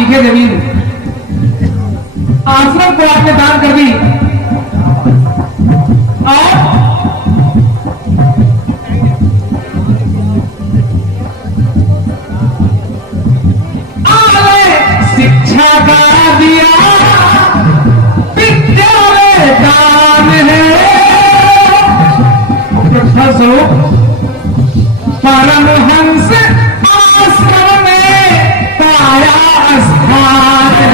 बीघे जमीन आश्रम को आपने दान कर दी और शिक्षा का दिया विद्यालय दान है स्वरूप परमहंस आश्रम में पाया स्थान है।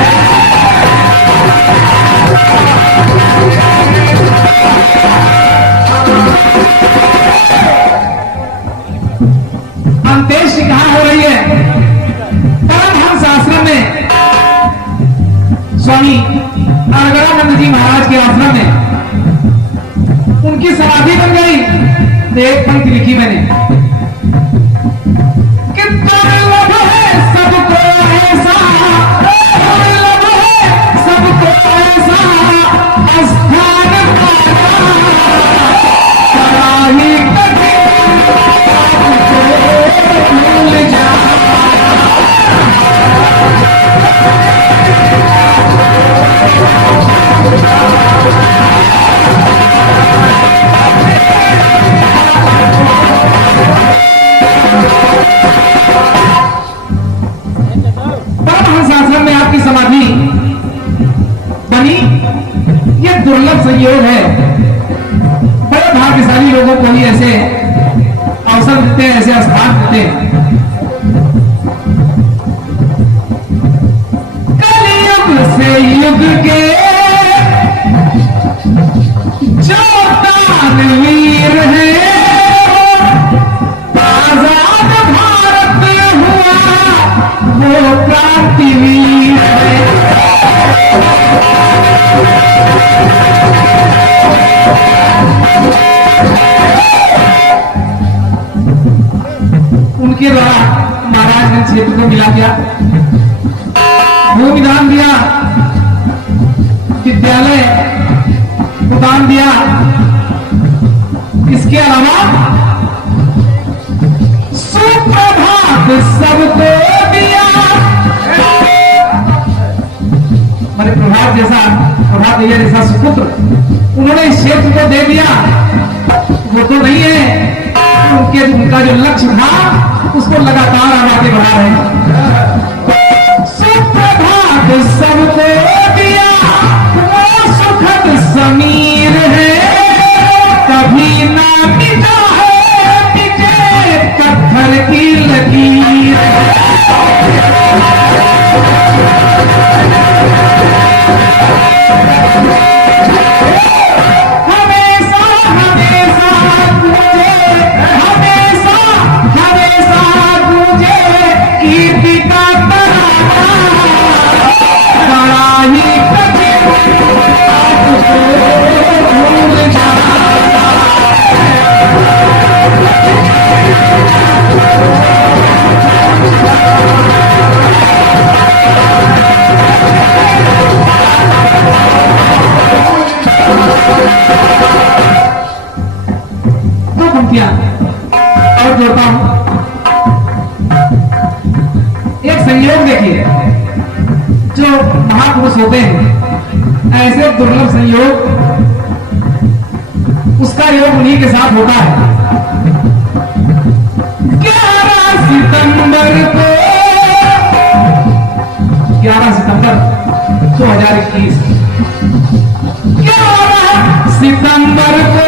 अंत्येष्टि कहां हो रही है? परमहंस आश्रम में स्वामी अरगड़ानंद जी महाराज के आश्रम में उनकी समाधि बन गई। तो एक पंक्ति लिखी मैंने कि दुर्लभ है सबको ऐसा, दुर्लभ है सबको ऐसा स्थान कराही भूल जा। परमहंस आश्रम में आपकी समाधि बनी, यह दुर्लभ संयोग है। बड़े भाग्यशाली लोगों को ही ऐसे अवसर देते हैं, ऐसे स्थान देते हैं। कलयुग से युग के जो दानवीर है, आजाद भारत हुआ वो क्रांतिवीर है। उनके द्वारा महाराजगंज क्षेत्र को मिला क्या? भूमि दान दिया, विद्यालय को दान दिया, इसके अलावा सुप्रभात सबको दिया। मैंने प्रभात जैसा, प्रभात भैया जैसा सुपुत्र उन्होंने इस क्षेत्र को दे दिया। वो तो नहीं है, उनका जो लक्ष्य था उसको लगातार आगे बढ़ा रहे हैं। सुप्रभात सबको दिया वो सुखद समीर है, कभी ना मिटा है मिटे पत्थर की लकीर। हमेशा हमेशा गूंजे, हमेशा हमेशा गूंजे कीर्ति का तराना, बड़ा ही कठिन आपको भूल जाना। दो पंक्तियां और जोड़ता हूं। एक संयोग देखिए, जो महापुरुष होते हैं ऐसे दुर्लभ संयोग, उसका योग उन्हीं के साथ होता है। 11 सितंबर को, 11 सितंबर 2021, 11 सितंबर को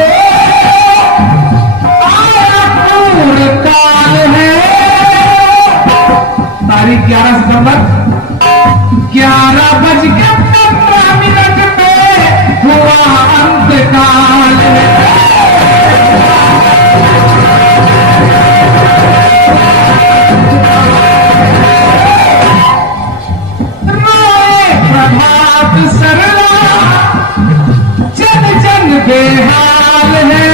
आया पूर्ण काल है। तारीख 11 सितंबर 11:15 पे हुआ अंतकाल है। प्रभात सरला जन जन बेहाल है।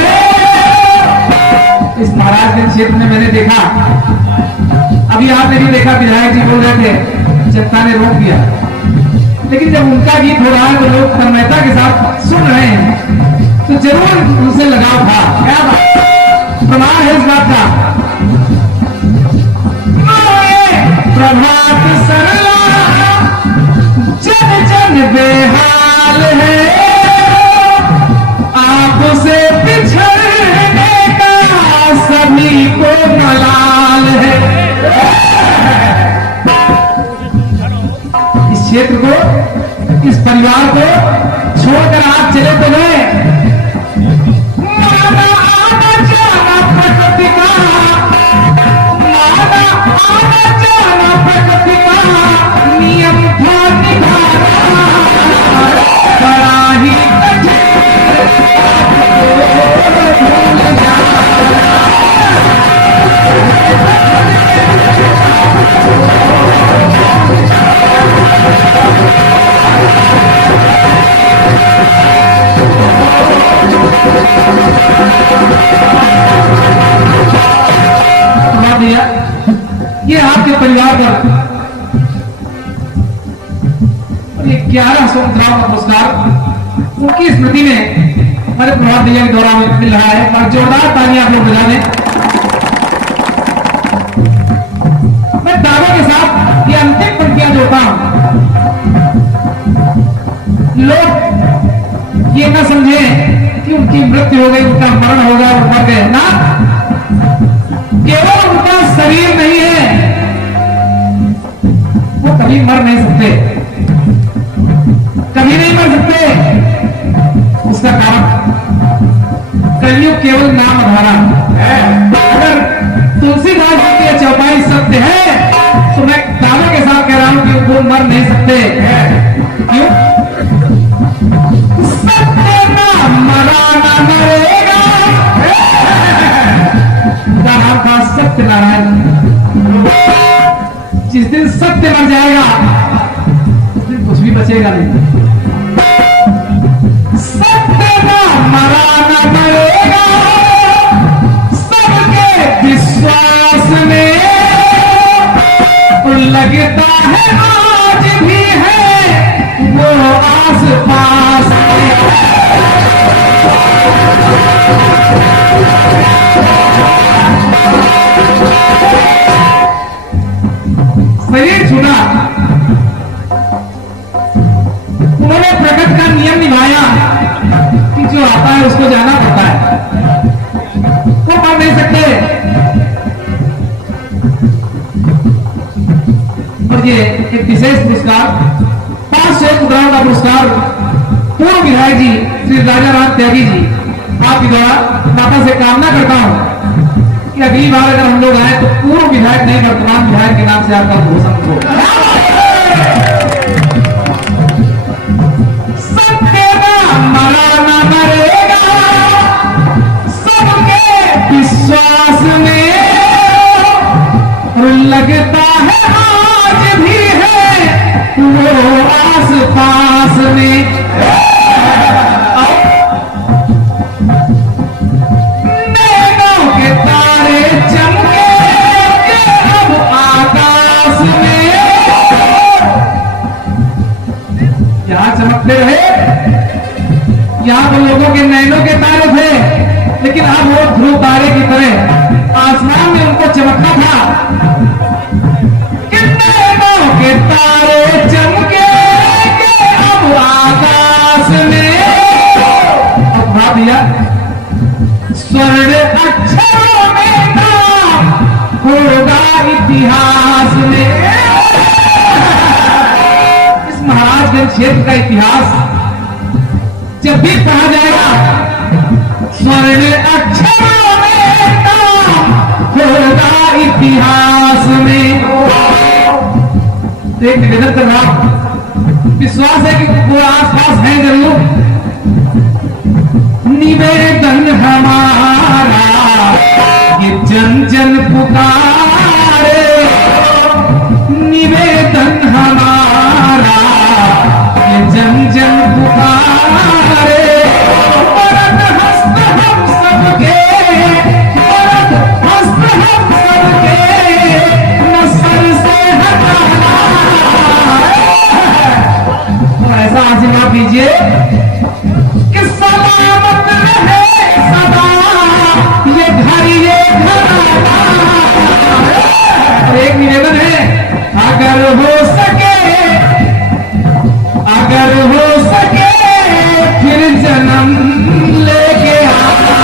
इस महाराजगंज क्षेत्र में मैंने देखा, अभी आपने भी देखा, विधायक जी बोल रहे थे, जनता ने रोक दिया, लेकिन जब उनका गीत हो रहा है तो लोग तन्मयता के साथ सुन रहे हैं, तो जरूर उनसे लगाव था। क्या बात, प्रमाण है इस बात का। प्रभात सरला क्षेत्र को, इस परिवार को छोड़कर आप चले तो गए। माना आना जाना प्रकृति का, माना आना जाना प्रकृति का नियम था निभाना बड़ा ही ये आपके परिवार पर ये 11 स्वतंत्रता का पुरस्कार उनकी स्मृति में हमारे प्रभात भैया के द्वारा मिल रहा है। और जोरदार तालियां आप लोग बजा दें। मैं दावे के साथ ये अंतिम पंक्तियां जोड़ता हूं। लोग ये ना समझे कि उनकी मृत्यु हो गई, उनका मरण हो गया, वो मर गए ना। केवल उनका शरीर नहीं है, वो कभी मर नहीं सकते, कभी नहीं मर सकते। उसका कारण कलयुग केवल नाम आधारा है। अगर तुलसीदास जी की चौपाई सत्य है तो मैं दावे के साथ कह रहा हूं कि वो मर नहीं सकते। क्यों? सत्य ना मरा ना मरेगा, नाम था सत्यनारायण। जिस दिन सत्य मर जाएगा उस दिन कुछ भी बचेगा नहीं। सत्य ना मरा ना मरेगा, सबके विश्वास में लगता है आज भी है वो आस पास शरीर छूटा, उन्होंने प्रकृति का नियम निभाया कि जो आता है उसको जाना पड़ता है, वो मर नहीं सकते। और ये एक विशेष पुरस्कार 500 मुद्राओं का पुरस्कार पूर्व विधायक जी श्री राजा राम त्यागी जी आपके द्वारा माता से कामना करता हूं कि अगली बार अगर हम लोग आए तो पूर्व विधायक नहीं वर्तमान विधायक के नाम से आपका घोषण हो। सत्य ना मरा ना मरेगा, सबके विश्वास में लगता है आज भी है वो आस पास में। चमकते रहे, यहां तो लोगों के नैनों के तारे थे, लेकिन अब वो ध्रुव तारे की तरह आसमान में उनको चमकना था। नैनों के तारे चमके अब आकाश में। अब भैया स्वर्ण अक्षरों में नाम होगा इतिहास में। महाराजगंज क्षेत्र का इतिहास जब भी पढ़ा जाएगा स्वर्ण अक्षरों में नाम होगा इतिहास में। एक निवेदन कर रहा, विश्वास है कि वो आसपास है जरूर। निवेदन हमारा ये जन जन पुकारे, निवेदन हमारा जन जन पुकारे। मरद हस्त हम सबके, मरद हस्त हम सबके न सर से हटाना। तो ऐसा आशीर्वाद दीजिए कि सलामत रहे सदा ये घर ये घराना। और एक निवेदन है, अगर हो सके, अगर हो सके फिर जन्म लेके आना।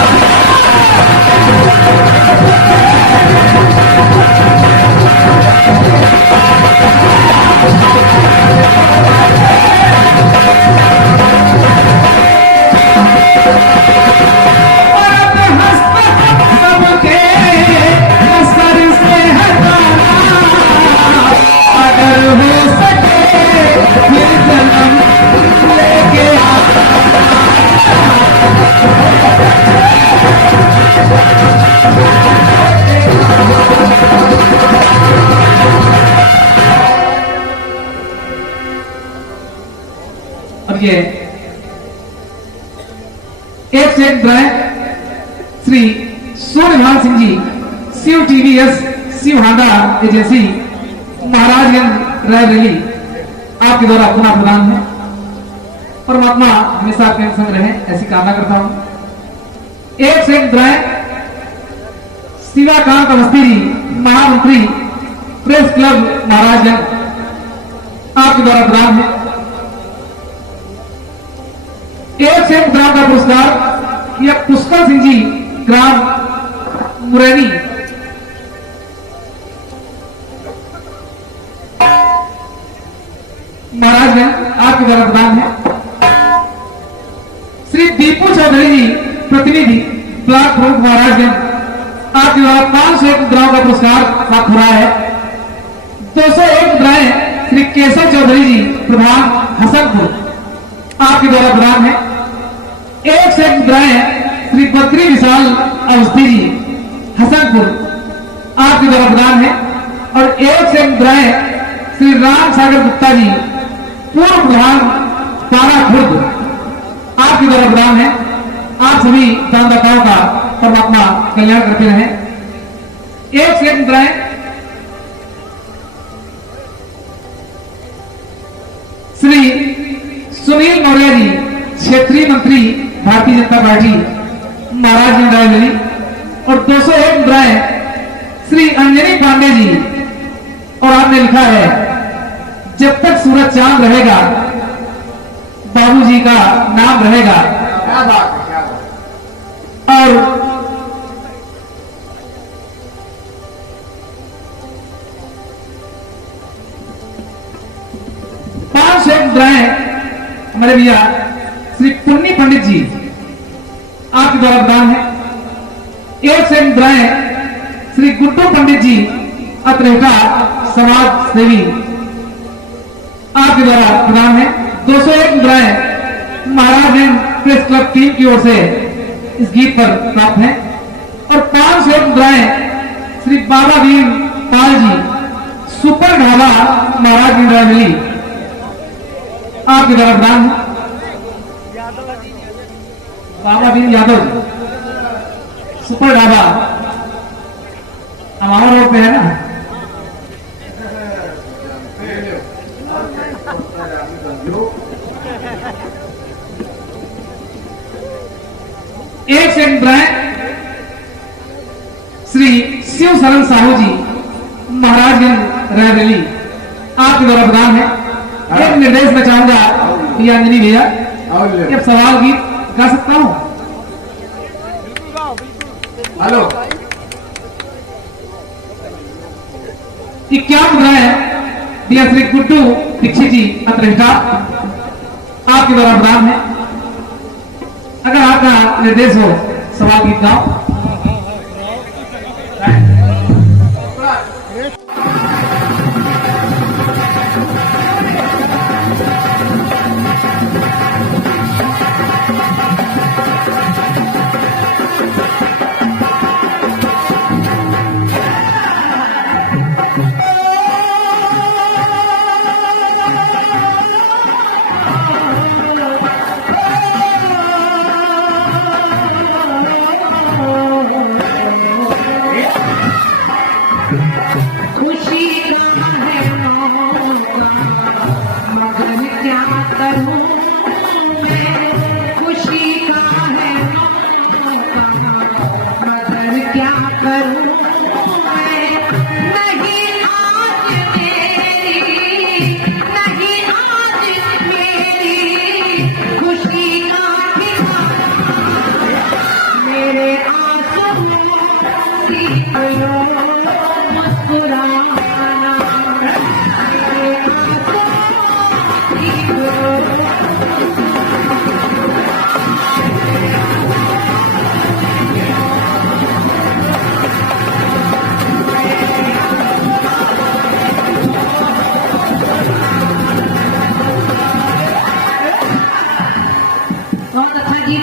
पूज्य एक से एक ग्रह श्री सूर्यभान सिंह जी शिव टीवीएस शिव हांडा एजेंसी महाराजगंज रायबरेली आपके द्वारा पुनः प्रदान है। परमात्मा हमेशा आपके संग रहे ऐसी कामना करता हूं। एक से एक ग्रह शिवाकांत अवस्थी जी महामंत्री प्रेस क्लब महाराजगंज आपके द्वारा प्रदान है। एक से एक ग्राम का पुरस्कार यह पुष्कर सिंह जी ग्राम मुरैनी महाराजगंज आपके द्वारा प्रदान है। श्री दीपू चौधरी जी प्रतिनिधि ब्लॉक प्रमुख महाराजगंज आपके द्वारा 501 ग्राम का पुरस्कार प्राप्त हो रहा है। 201 ग्राम श्री केशव चौधरी जी प्रधान हसनपुर आपके द्वारा प्रदान है। एक से एक ग्राम श्री बद्री विशाल अवस्थी जी हसनपुर आपके द्वारा प्रदान है। और एक से एक ग्राम श्री राम सागर गुप्ता जी पूर्व प्रधान पारा खुर्द आपके द्वारा प्रदान है। आप सभी दानदाताओं का परमात्मा कल्याण करते रहे। एक से एक ग्राम श्री सुनील मौर्य जी क्षेत्रीय मंत्री भारतीय जनता पार्टी महाराजगंज रायबरेली। और 201 ग्राम श्री अंजनी पांडे जी और आपने लिखा है जब तक सूरज चांद रहेगा बाबूजी का नाम रहेगा। और पांच एक ग्राम हमारे भैया श्री पुन्नी पंडित जी आपके द्वारा प्रदान है। एक से एक ग्राम श्री गुड्डू पंडित जी अतरेटा समाज सेवी आपके द्वारा प्रदान है। 201 ग्राम महाराजगंज प्रेस क्लब टीम की ओर से इस गीत पर प्राप्त है। और 501 ग्राम श्री बाबा दीन पाल जी सुपर ढाबा महाराजगंज रायबरेली आपके द्वारा प्रदान है। बाबा दीन यादव सुपर ढाबा हमारा रोड पे है ना। एक से ग्राम श्री शिव शरण साहू जी महाराजगंज रायबरेली आपके द्वारा प्रदान है। एक निर्देश मैं चाहूंगा कि अंजनी भैया एक सवाल गीत गा सकता हूं। हेलो 51 ग्राम दिया श्री गुड्डू दीक्षित जी अतरेटा आपके द्वारा प्रदान है। अगर आपका निर्देश हो सवाल गीत गाओ।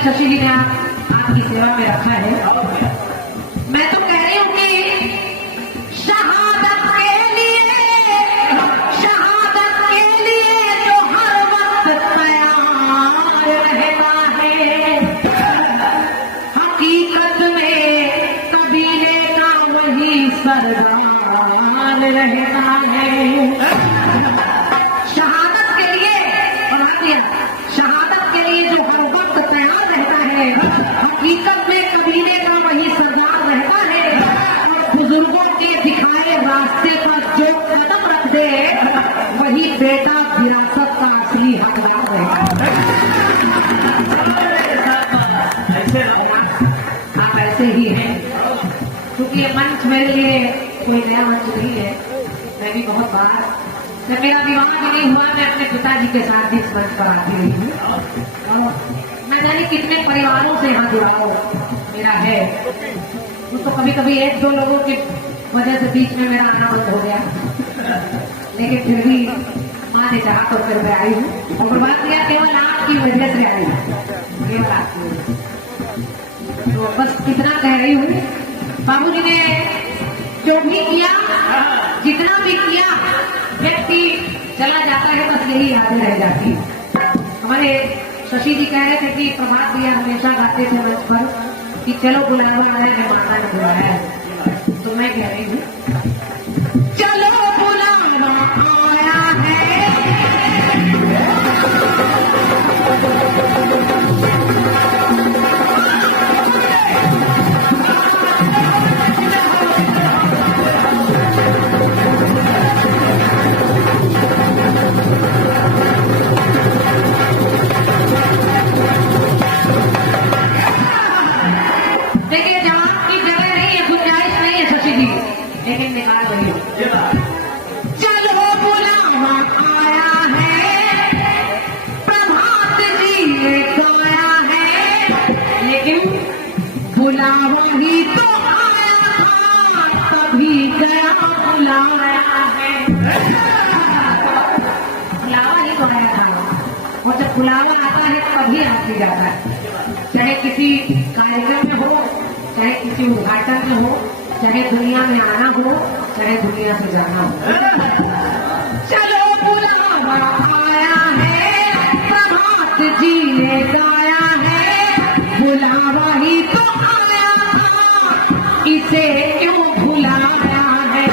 शशि जी ने आपकी सेवा में रखा है। मैं तो कह रही हूँ कि शहादत के लिए तो हर वक्त तैयार वही बेटा विरासत का असली हकदार है। आप ऐसे ही हैं, क्योंकि ये मंच मेरे लिए कोई नया मंच नहीं है। मैं भी बहुत बार, जब मेरा विवाह भी नहीं हुआ, मैं अपने पिताजी के साथ इस मंच पर आती रही हूँ और मैं जाने कितने परिवारों से यहाँ जुड़ाव मेरा है। तो कभी कभी एक दो लोगों की वजह से बीच में मेरा आना बंद हो गया, लेकिन फिर भी माँ ने कहा तो फिर मैं आई हूँ और बात किया केवल आपकी वजह से आई हूँ, केवल आपकी वजह। तो बस इतना कह रही हूँ, बाबूजी ने जो भी किया, जितना भी किया, व्यक्ति चला जाता है, बस यही यादें रह जाती है। हमारे शशि जी कह रहे थे कि प्रभात भैया हमेशा गाते थे मंच पर कि चलो बुलावा आया है, माता ने बुलाया है। तो मैं कह रही हूँ, चलो बुलावा आया है, देखिए जवाब की जगह नहीं है, गुंजाइश नहीं है शशि जी, लेकिन निकाल रही हूँ। चलो बुलावा आया है, प्रभात जी ने गाया है, लेकिन बुलावा ही तो आया था, तभी गया बुलाया है। बुलावा ही तो आया था, और जब बुलावा आता है तभी आती जाता है, चाहे किसी कार्यक्रम में हो, चाहे किसी उद्घाटन में हो, चाहे दुनिया में आना हो, चाहे दुनिया से जाना हो। चलो बुलावा आया है, प्रभात जी ने गाया है, बुलावा ही तो आया था, इसे क्यों भुलाया है?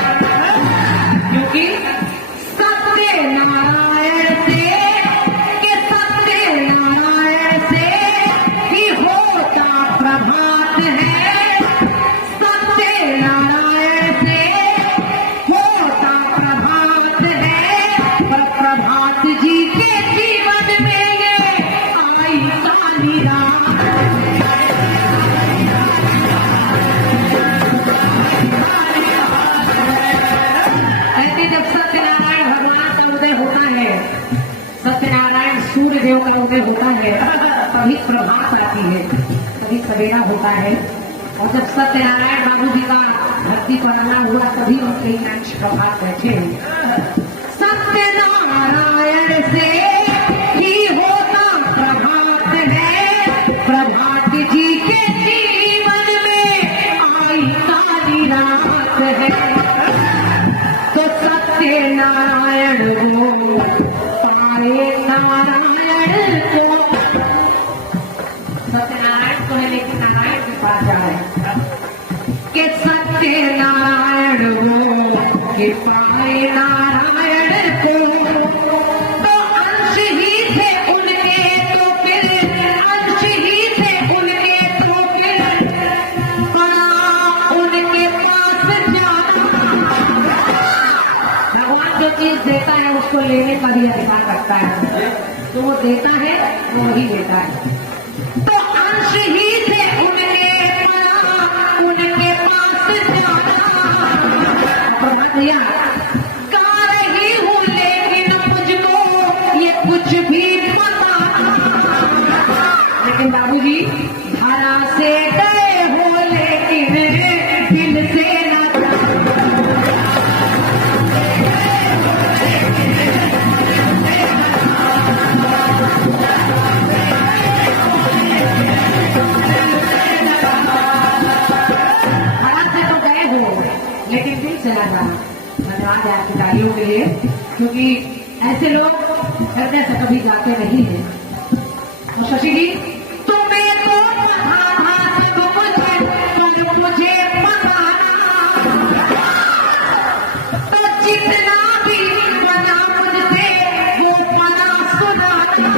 क्योंकि सत्यनारायण से, के सत्यनारायण से ही होता प्रभात है, सत्यनारायण से होता प्रभात है, पर प्रभात जी के जीवन में ये आई काली रात। ऐसे जब सत्यनारायण भगवान का उदय होता है, सत्यनारायण सूर्य देव का उदय होता है, तभी प्रभात आती है, तभी सवेरा होता है। और जब सत्यनारायण बाबू जी का धरती पर आना हुआ, तभी उनके अंश प्रभात बैठे। सत्यनारायण से ही होता प्रभात है, प्रभात जी के जीवन में आई काली रात है। तो सत्यनारायण को पाए नारायण को, सत्यनारायण को है लेकिन नारायण के पास जा रहे हैं कि सत्यनारायण को के पाए नारायण को, तो अंश ही थे उनके, तो फिर अंश ही थे उनके, तो फिर बड़ा उनके पास जाना। भगवान जो चीज देता है उसको लेने का भी अधिकार रखता है, तो वो देता है वो ही लेता है। तो अंश ही थे उनके, उनके पास जाना। भैया गा रही हूँ लेकिन मुझको ये कुछ भी पता, लेकिन बाबूजी धरा से गए हो लेकिन दिल से ना। लेकिन दिल चला जाना। धन्यवाद है आपकी तालियों के लिए, क्योंकि ऐसे लोग हृदय से कभी जाते नहीं है। तो शशि जी, तुम्हें तो पता था सब मुझे, पर मुझे पता ना, तो जितना भी बना मुझसे वो पता सुनाना।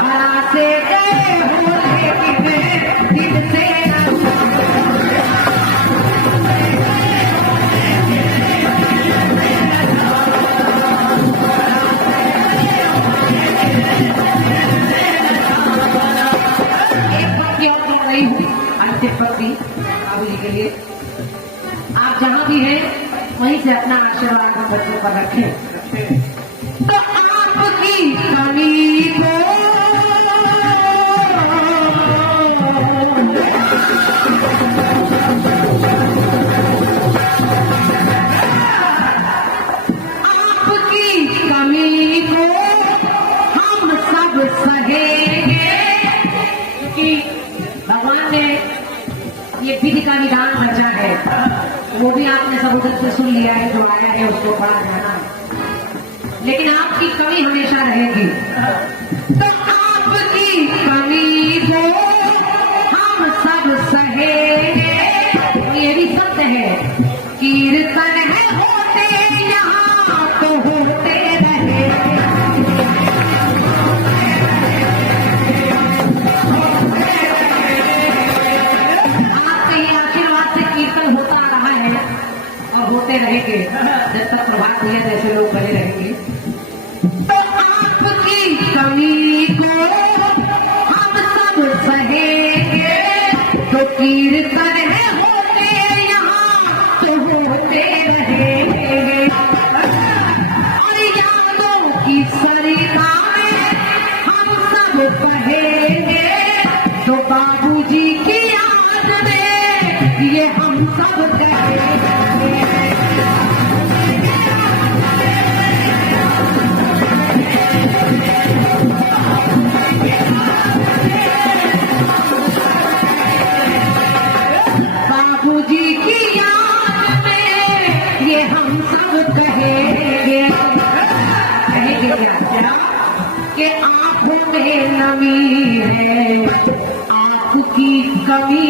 धरा से गए हो लेकिन दिल से ना। से अपना आशीर्वाद हम बच्चों पर रखें। तो आपकी कमी को ये विधि का विधान रचा है, वो भी आपने सब उधर से सुन लिया है, जो आया है उसको पढ़ा जाना, लेकिन आपकी कमी हमेशा रहेगी। तो आपकी कमी को हम सब सहेंगे, ये भी सत्य है। कीर्तन है होते यहाँ तो होते रहे, होते रहेंगे जब तक प्रभात भैया जैसे लोग बने रहेंगे। तो आपकी कमी को हम सब सहेंगे, तो कीर्तन है होते यहाँ तो होते रहेंगे। और यादों की सरिता में हम सब बहेंगे, तो बाबूजी की याद में ये हम सब कहेंगे। बाबूजी की याद में ये हम सब कहेंगे, कहेंगे क्या कि आंखों में नमी है, आपकी कमी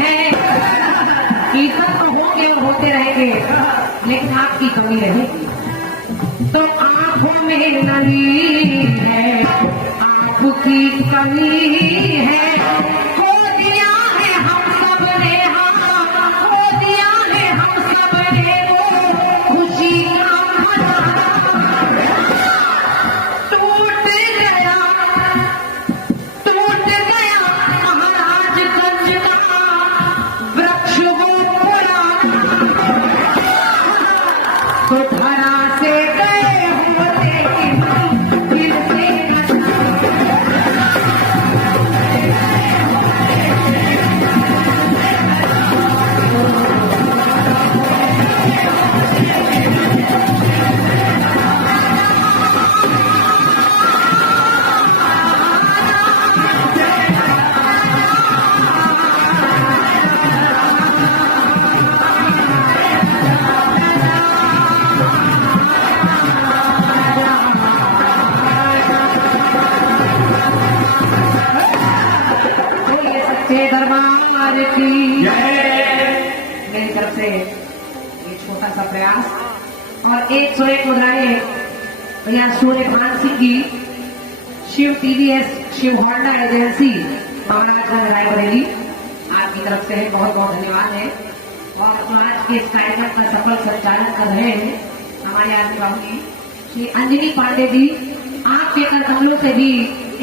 है। कीर्तन तो होंगे और होते रहेंगे, लेकिन आपकी कमी रहेगी। तो आंखों में नमी है, आपकी कमी है। खो दिया है हम सब ने, खो दिया है हम सब ने वो खुशी का खजाना। टूट गया महाराजगंज का वृक्ष वो पुराना, तो धरा से गए होते फिर से दरबार की मेरी तरफ से ये छोटा सा प्रयास। और एक सौ एक मुद्राएं भैया सूर्यभान सिंह की शिव टीवीएस शिव होंडा एजेंसी महाराजगंज रायबरेली, आपकी तरफ से बहुत बहुत धन्यवाद है। और आज के इस कार्यक्रम का सफल संचालन कर रहे हैं हमारे आदमी बाबू जी श्री अंजनी पांडे जी। आपके कर कमलों से भी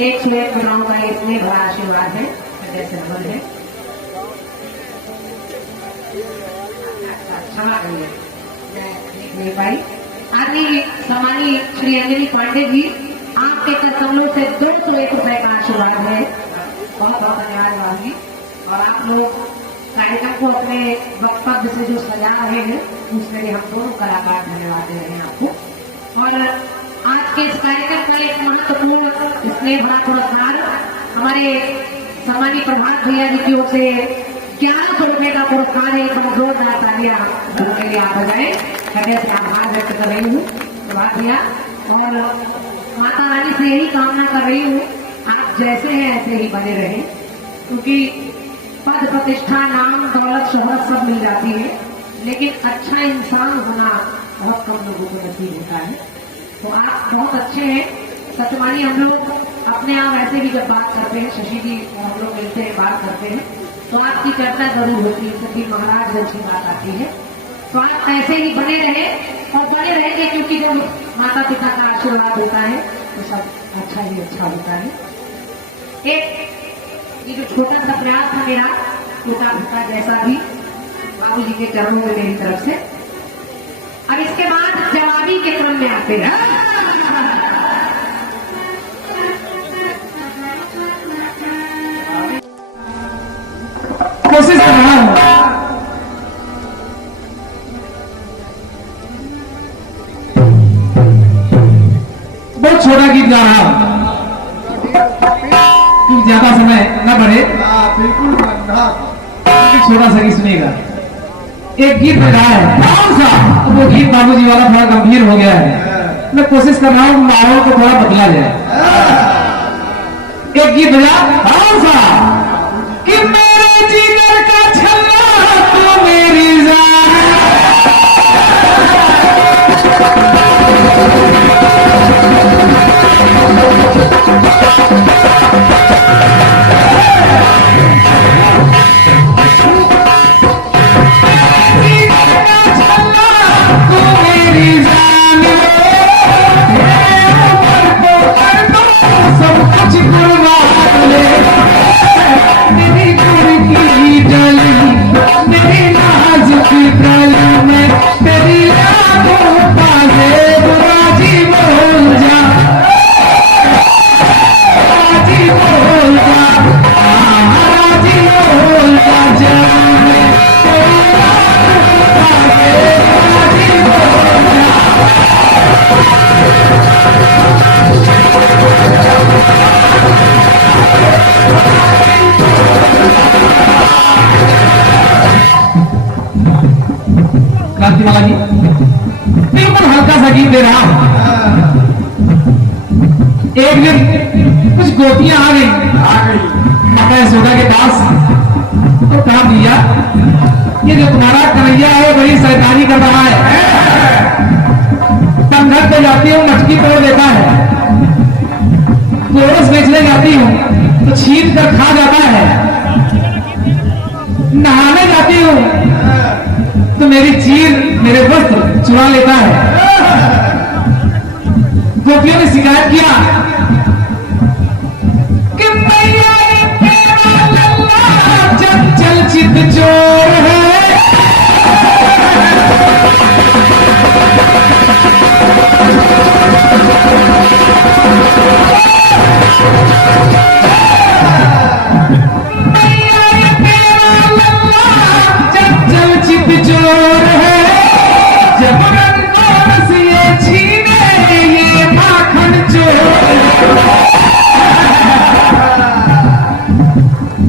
101 मुद्राओं का इतने बड़ा आशीर्वाद है, जैसे नमन है। क्षमा करिए मैं नहीं पाई। आदि सम्मानी श्री अंजनी पांडे जी, आपके कर कमलों से 201 रुपए का आशीर्वाद है, बहुत बहुत धन्यवाद बाबू। और आप लोग कार्यक्रम को अपने वक्तव्य से जो सजा रहे हैं उसके लिए हम दोनों कलाकार धन्यवाद दे रहे हैं आपको। और आज के इस कार्यक्रम का एक महत्वपूर्ण स्नेह भरा पुरस्कार हमारे सम्मानी प्रभात भैया जी की ओर से 1100 रुपए का पुरस्कार है। एक जोरदार तालियां उनके लिए आप बजाएं। हृदय से आभार व्यक्त कर रही हूँ प्रभात भैया, और माता रानी से यही कामना कर रही हूँ आप जैसे हैं ऐसे ही बने रहें, क्योंकि पद प्रतिष्ठा नाम दौलत शोहरत सब मिल जाती है, लेकिन अच्छा इंसान होना बहुत कम लोगों को नसीब होता है। तो आप बहुत अच्छे हैं सत्यमानी। हम लोग अपने आप ऐसे भी जब बात करते हैं, शशि जी और हम लोग मिलते हैं बात करते हैं, तो आपकी चर्चा जरूर होती है, सभी महाराजगंज की बात आती है। तो आप ऐसे ही बने रहे और बने रहेंगे, क्योंकि जब माता पिता का आशीर्वाद होता है तो सब अच्छा ही अच्छा होता है। एक ये जो छोटा सा प्रयास है मेरा, छोटा भूटा जैसा भी बाबू जी के चरणों में मेरी तरफ से और इसके बाद जवाबी के क्रम में आते हैं। कोशिश कर रहा हूं, बहुत छोटा गीत गा रहा हूं क्योंकि ज्यादा समय न बढ़े, बिल्कुल छोटा सा गीत सुनिएगा। एक गीत बजा है, कौन सा? वो गीत बाबूजी वाला थोड़ा गंभीर हो गया है, मैं कोशिश कर रहा हूं माहौल को थोड़ा बदला जाए। एक गीत बजा, कौन सा? कि मेरे जिगर का छल्ला तू मेरी जान, क्रांतिमाला जी बिल्कुल हल्का सा गीत दे रहा हूं। एक दिन कुछ गोपियां आ गई माता यशोदा के पास, तो कहा भैया ये जो तुम्हारा कन्हैया है बड़ी शैतानी कर रहा है, तब घर पे जाती हूँ मटकी तोड़ देता है, गोरस बेचने जाती हूँ तो छीन कर खा जाता है, नहाने जाती हूँ तो मेरी चीर मेरे वस्त्र चुरा लेता है। गोपियों ने शिकायत किया कि मैया तेरा लल्ला चंचल चित चोर है, मैया तेरा लल्ला चंचल चित चोर है, जबरन गोरस ये छीने ये माखन चोर।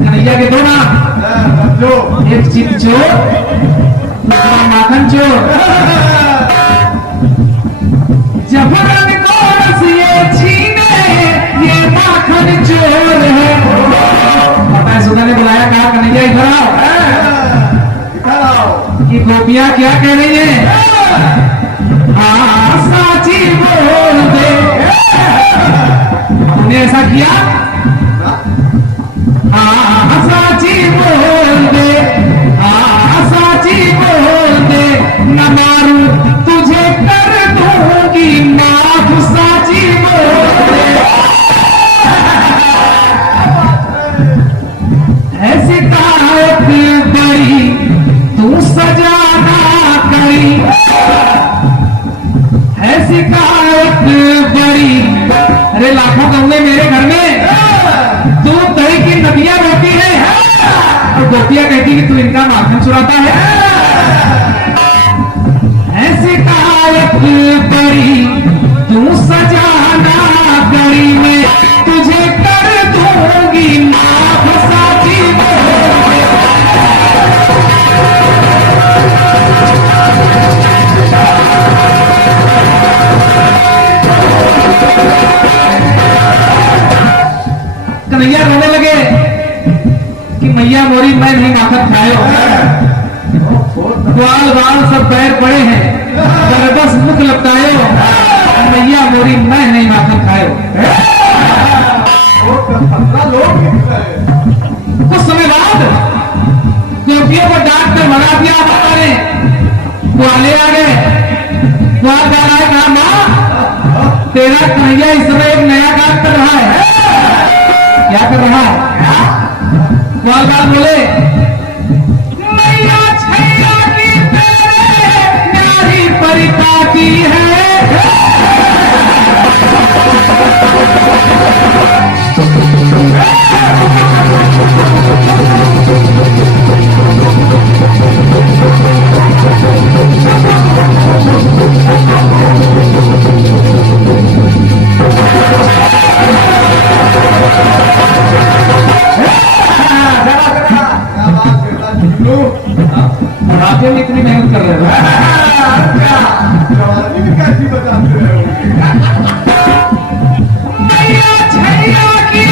कन्हैया के दो नाम, एक चित चोर दूसरा माखन चोर, जबरन गोरस ये छीने ये माखन चोर है। माता यशोदा ने बुलाया, कहा कन्हैया इधर आओ, कि गोपियां क्या कह रही है? हाँ साची बोल दे, तूने ऐसा किया? हाँ साची बोल दे, हाँ साची बोल दे, न मारू तुझे कर दूंगी माफ, साची बोल दे। ऐसी कायक बड़ी तू सजाना करी, ऐसी कायक बड़ी, अरे लाखों कौवे मेरे घर में दूध दही की नदियां रोती है और गोपियां कहती कि तू इनका माखन चुराता है। ऐसी कायक बड़ी तू सजाना करी, मैं तुझे कर दूंगी माफ, साची बोल दे। कन्हैया रोने लगे कि मैया मोरी मैं नहीं माखन खायो, ग्वाल बाल सब पैर पड़े हैं, बस मुख लपटायो, मैया मोरी मैं नहीं माखन खायो। कुछ समय बाद गोपियों को डांट कर भगा दिया माता ने, ग्वाले आ गए, ग्वाल जा रहा है, कहा माँ तेरा कन्हैया इस समय एक नया काम कर रहा है। क्या कर रहा है? ग्वाल बाल बोले, मैया छैया की तेरे न्यारी परी परिपाटी है। बुढ़ापे में इतनी मेहनत कर रहे हो। मैया छैया की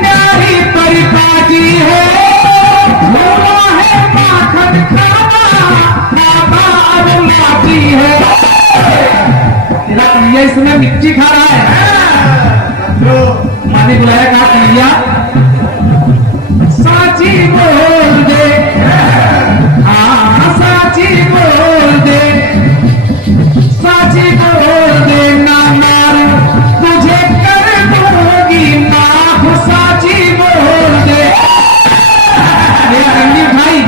न्यारी परिपाटी है, धुआं है माखन खाना, खाना अब माटी है। तेरा कन्हैया इसमें मिट्टी खा रहा है। माने बुलाया, कहा कन्हैया साची बोल दे, हाँ साची बोल दे, साची बोल दे, ना मारू तुझे कर दूंगी माफ, साची बोल दे। मेरा डंडी उठाई,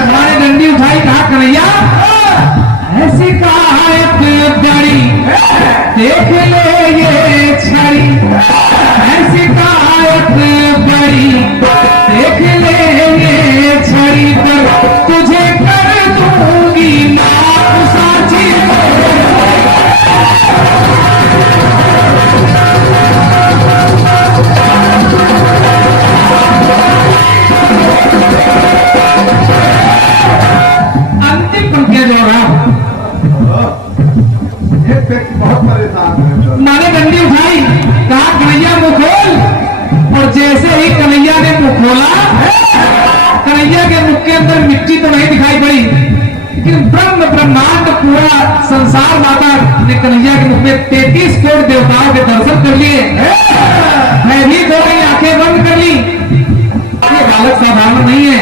हमारे डंडी उठाई, कहा कन्हैया ऐसी कहायत बड़ी, देख ले ये छड़ी, ऐसी कहायत बड़ी, देख ले ये छड़ी पर तुझे कर दूंगी माफ, साची अंतिम पंक्तियां जो रहा बहुत परेशान है। माने डंडी उठाई, कहा कन्हैया मुंह खोल, और जैसे ही कन्हैया ने मुंह खोला, कन्हैया के मुख के अंदर मिट्टी तो नहीं दिखाई पड़ी, लेकिन ब्रह्म ब्रह्मांड पूरा संसार माता ने कन्हैया के मुख में 33 करोड़ देवताओं के दर्शन कर लिए, भयभीत हो गई, आंखें बंद कर ली। ये बालक साधारण नहीं है।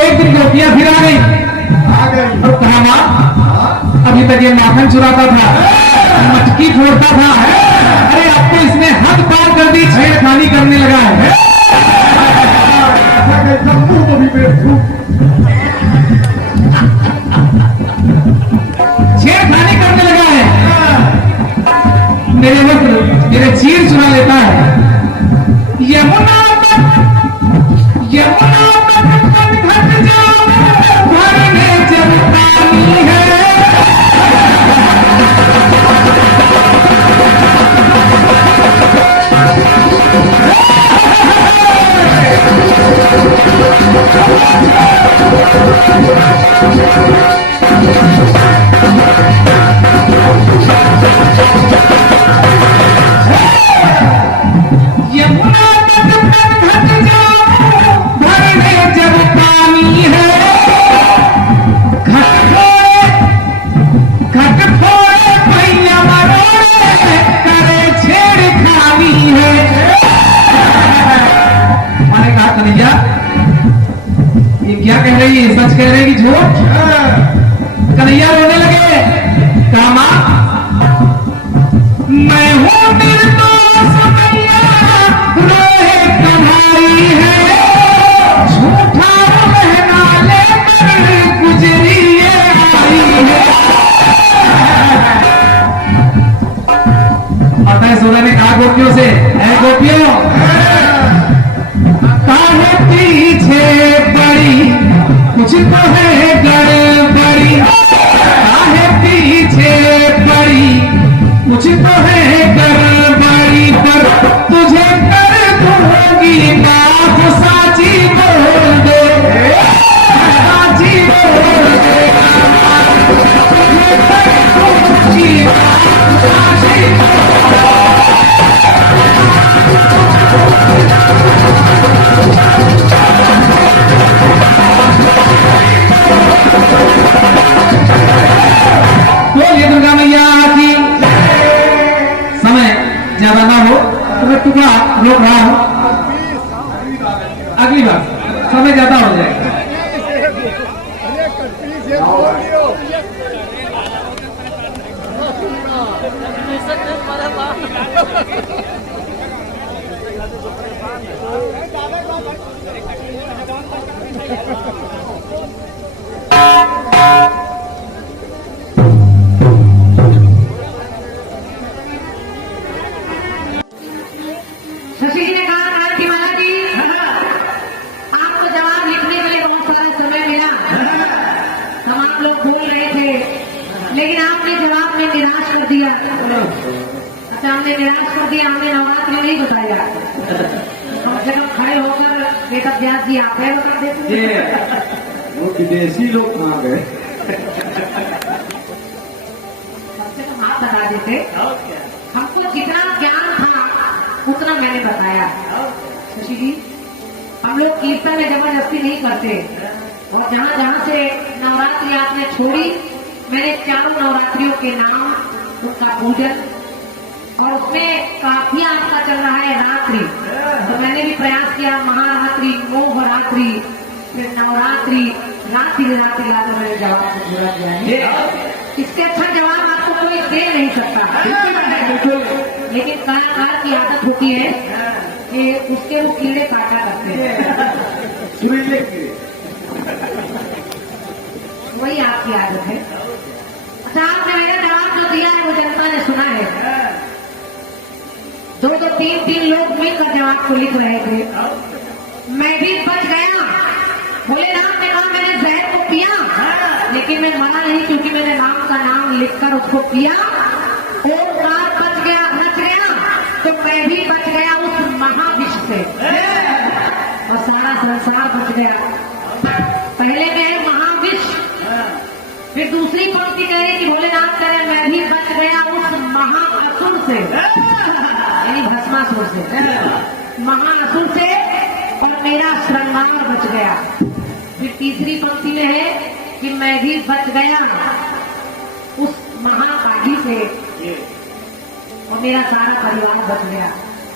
एक दिन गोपियां फिर आ गई और कहा मां अभी तक ये माखन चुराता था, मटकी फोड़ता था, अरे अब तो इसने हद पार कर दी, छेड़खानी करने लगा है। जम्मू को भी छेड़खानी करने लगा है, मेरे वस्त्र मेरे चीर चुरा लेता है। यमुना यमुना घट जाओ, भरने जब पानी है। यमुना घट जाओ, भरने जब पानी है। घट फोड़े भैया मरोड़े, करे छेड़खानी है। मैंने कहा कन्हैया ये क्या कह रही है, सच कह रही है कि झूठ? कन्हैया रोने लगे, कहा मां मैं हूं निर्दोष मैया, रोए कन्हई है, झूठा रहना लेकर गुजरी ये आई है। माता सोना ने कहा गोपियों से, है गोपियों काहे पीछे पड़ी, कुछ तो है गड़बड़ी, काहे पीछे पड़ी, कुछ तो है गड़बड़ी, पर तुझे कर दूंगी माफ, साची बोल दे, साची बोल दे, तुझे कर दूंगी माफ, साची बोलिए दुर्गा मैया की। समय ज्यादा ना हो तो मैं टुकड़ा रोक रहा हूं, अगली बार समय ज्यादा हो जाएगा। आपने जवाब में निराश कर दिया। अच्छा, हमने निराश कर दिया, हमने नवरात्रि नहीं बताया। कम से कम खड़े होकर बेटा व्यास जी आप है बता देते। ये वो विदेशी लोग कहाँ गए? कम से कम आप बता देते। हमको जितना ज्ञान था उतना मैंने बताया। शशि जी, हम लोग कीर्तन में जबरदस्ती नहीं करते, और जहाँ जहाँ से नवरात्रि आपने छोड़ी, मैंने चारों नवरात्रियों के नाम, उनका पूजन, और उसमें काफी आपका चल रहा है रात्रि, तो मैंने भी प्रयास किया, महारात्रि, मोहरात्रि, फिर नवरात्रि, रात्रि रात्रि लाकर मैंने जवाब को पूरा किया है। इससे अच्छा जवाब आपको कोई दे नहीं सकता। लेकिन कलाकार की आदत होती है कि उसके वो कीड़े काटा करते हैं, सुरीले कीड़े। वही आपकी आदत है। अच्छा, आपने मेरा जवाब जो दिया है वो जनता ने सुना है। दो तीन लोग मिलकर जवाब को लिख रहे थे। मैं भी बच गया। भोलेनाथ ने कहा मैंने जहर को पिया, लेकिन मैं मना नहीं, क्योंकि मैंने राम का नाम लिखकर उसको पिया। ओंकार बच गया, बच गया, तो मैं भी बच गया उस महाविष से, और सारा संसार बच गया। पहले में है महाविष, फिर दूसरी पंक्ति कह रही कि भोलेनाथ कह रहे मैं भी बच गया उस महाअसुर से, यानी भस्मासुर से, महाअसुर से, और मेरा श्रृंगार बच गया। फिर तीसरी पंक्ति में है कि मैं भी बच गया उस महाकाली से, और मेरा सारा परिवार बच गया।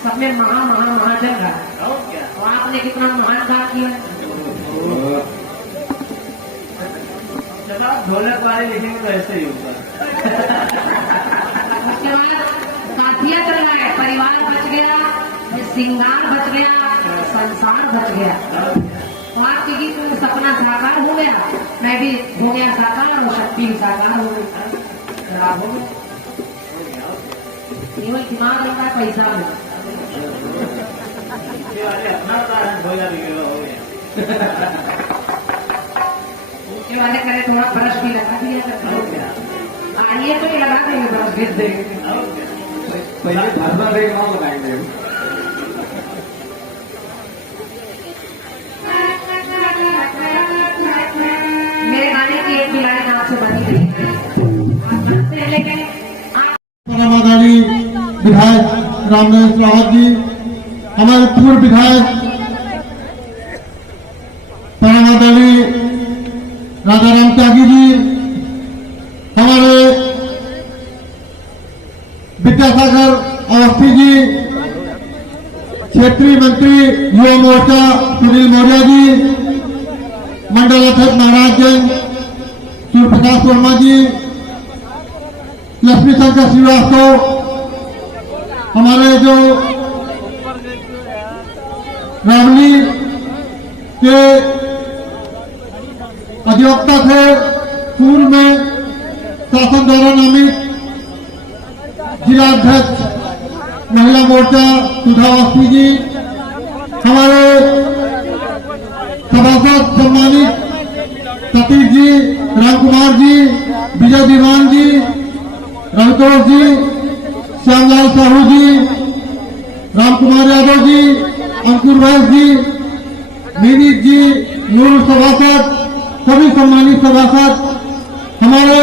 सब में महाजन रहा। और आपने कितना महान काम किया। ढोलक वाले लिखेंगे तो ऐसे ही होगा। उसके बाद काफिया चल रहा है, परिवार बच गया, श्रृंगार बच गया, संसार बच गया। और आपके गीत में सपना साकार हो गया, मैं भी हो गया साकार, और शक्ति भी साकार हो गई। खराब हो गया, केवल दिमाग लगता है पैसा में। अपना उसके वाले करे थोड़ा ब्रश भी लगा दिया करता। आइए तो ये लगा देंगे, ब्रश भेज देंगे। पहले धरना देख नाम लगाएंगे। मेरे गाने की एक भी लाइन आपसे बनी रही, लेकिन आदरणीय विधायक रामनिवास रावत जी, हमारे पूर्व विधायक आदरणीय राजा राम त्यागी जी, हमारे विद्यासागर अवस्थी जी, क्षेत्रीय मंत्री युवा मोर्चा सुनील मौर्य जी, मंडल अध्यक्ष महाराज जैन सूर्य प्रकाश वर्मा जी, लक्ष्मी शंकर श्रीवास्तव, हमारे जो रावली के अधिवक्ता थे, पूर्व में शासन द्वारा नामित जिला अध्यक्ष महिला मोर्चा सुधा अवस्थी जी, हमारे सभासद सम्मानित सतीश जी, राम कुमार जी, विजय दीवान जी, रवितोष जी, श्यामलाल साहू जी, राम कुमार यादव जी, अंकुर वैस जी, विनीत जी, नूर सभासद, सभी सम्मानित सभासद, हमारे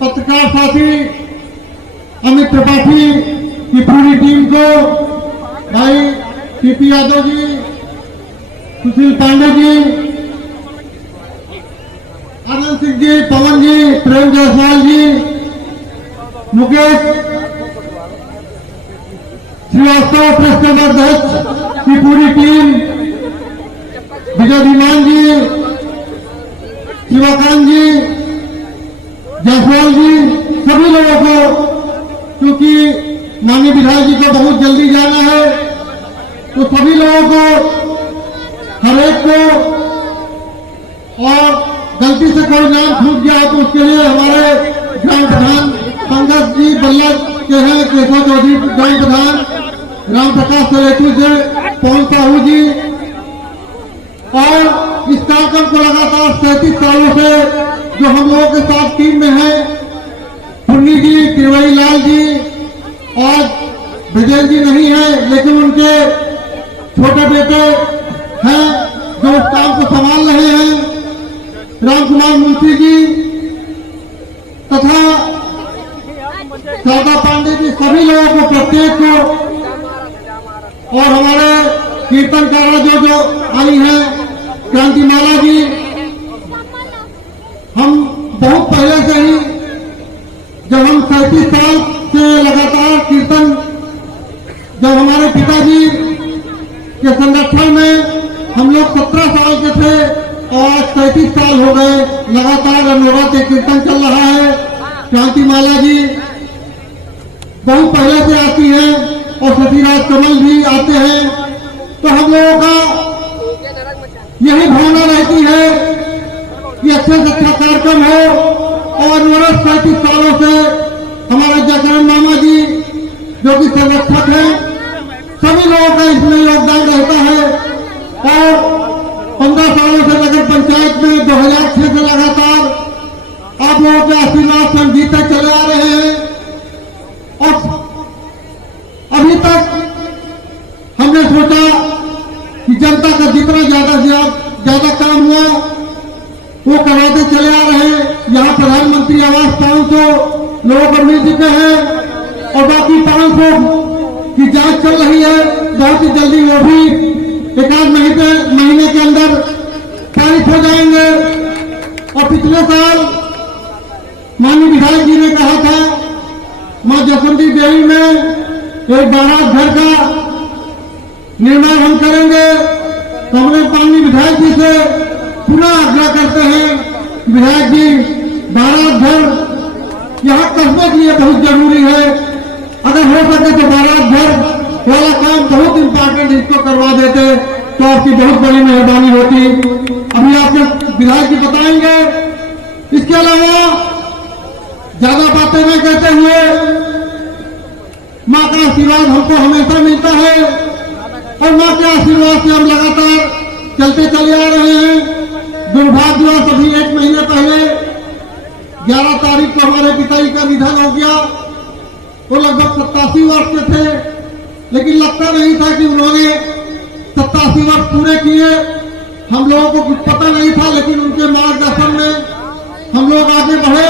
पत्रकार साथी अमित त्रिपाठी की पूरी टीम को, भाई पीपी यादव जी, सुशील पांडे जी, आनंद सिंह जी, पवन जी, प्रेम जायसवाल जी, मुकेश श्रीवास्तव, प्रेस क्लब अध्यक्ष की पूरी टीम, विजय धीमान जी, शिवाकांत जी, जायसवाल जी, सभी लोगों को, क्योंकि माननीय विधायक जी को बहुत जल्दी जाना है, तो सभी लोगों को, हर एक को, और गलती से कोई नाम छूट गया तो उसके लिए हमारे ग्राम प्रधान पंकज जी बल्लभ के हैं, केशव चौधरी ग्राम प्रधान, राम प्रकाश सलेतू से पवन साहू जी, और इस कार्यक्रम को लगातार 37 सालों से जो हम लोगों के साथ टीम में है, पुन्नी जी, तिरवई लाल जी, आज विजय जी नहीं है, लेकिन उनके छोटे बेटे हैं जो उस काम को संभाल रहे हैं, राम कुमार मुंशी जी तथा शारदा पांडे जी, सभी लोगों को, प्रत्येक को, और हमारे कीर्तनकार जो आई हैं, क्रांतिमाला जी, हम बहुत पहले से ही, जब हम 37 साल से लगातार कीर्तन, जब हमारे पिताजी के संगठन में हम लोग 17 साल के थे और आज 37 साल हो गए, लगातार अनोरा के कीर्तन चल रहा है। क्रांतिमाला जी बहुत पहले से आती हैं और सतीराज कमल भी आते हैं, तो हम लोगों का यही भावना रहती है कि अच्छे से अच्छा कार्यक्रम हो। और 37 सालों से हमारे जयकरण मामा जी जो कि संरक्षक हैं, सभी लोगों का इसमें योगदान रहता है। और 15 सालों से नगर पंचायत में 2006 से लगातार आप लोगों के आशीर्वाद से हम जीते चले आ रहे हैं और अभी तक हमने सोचा कि जनता का जितना ज्यादा से ज्यादा काम हुआ वो करवाते चले आ रहे हैं। यहाँ प्रधानमंत्री आवास 500 लोगों को मिल चुके हैं और बाकी 500 की जांच चल रही है। बहुत ही जल्दी वो भी एकाध महीने के अंदर पारित हो जाएंगे। और पिछले साल माननीय विधायक जी ने कहा था मां जसवंती देवी में एक बारात घर का निर्माण हम करेंगे, तो हमने माननीय विधायक जी से पुनः आग्रह करते हैं, विधायक जी बारात घर यहाँ कस्बे के लिए बहुत जरूरी है, अगर हो सके तो बारात घर वाला काम बहुत इम्पोर्टेंट, इसको करवा देते तो आपकी बहुत बड़ी मेहरबानी होती। अभी आपके विधायक जी बताएंगे। इसके अलावा ज्यादा बातें न कहते हुए, मां का आशीर्वाद हमको हमेशा मिलता है और मां के आशीर्वाद से हम लगातार चलते चले आ रहे हैं। दुर्भाग्यवश अभी 1 महीने पहले 11 तारीख को हमारे पिताजी का निधन हो गया। वो लगभग 87 वर्ष के थे, लेकिन लगता नहीं था कि उन्होंने 87 वर्ष पूरे किए। हम लोगों को कुछ पता नहीं था, लेकिन उनके मार्गदर्शन में हम लोग आगे बढ़े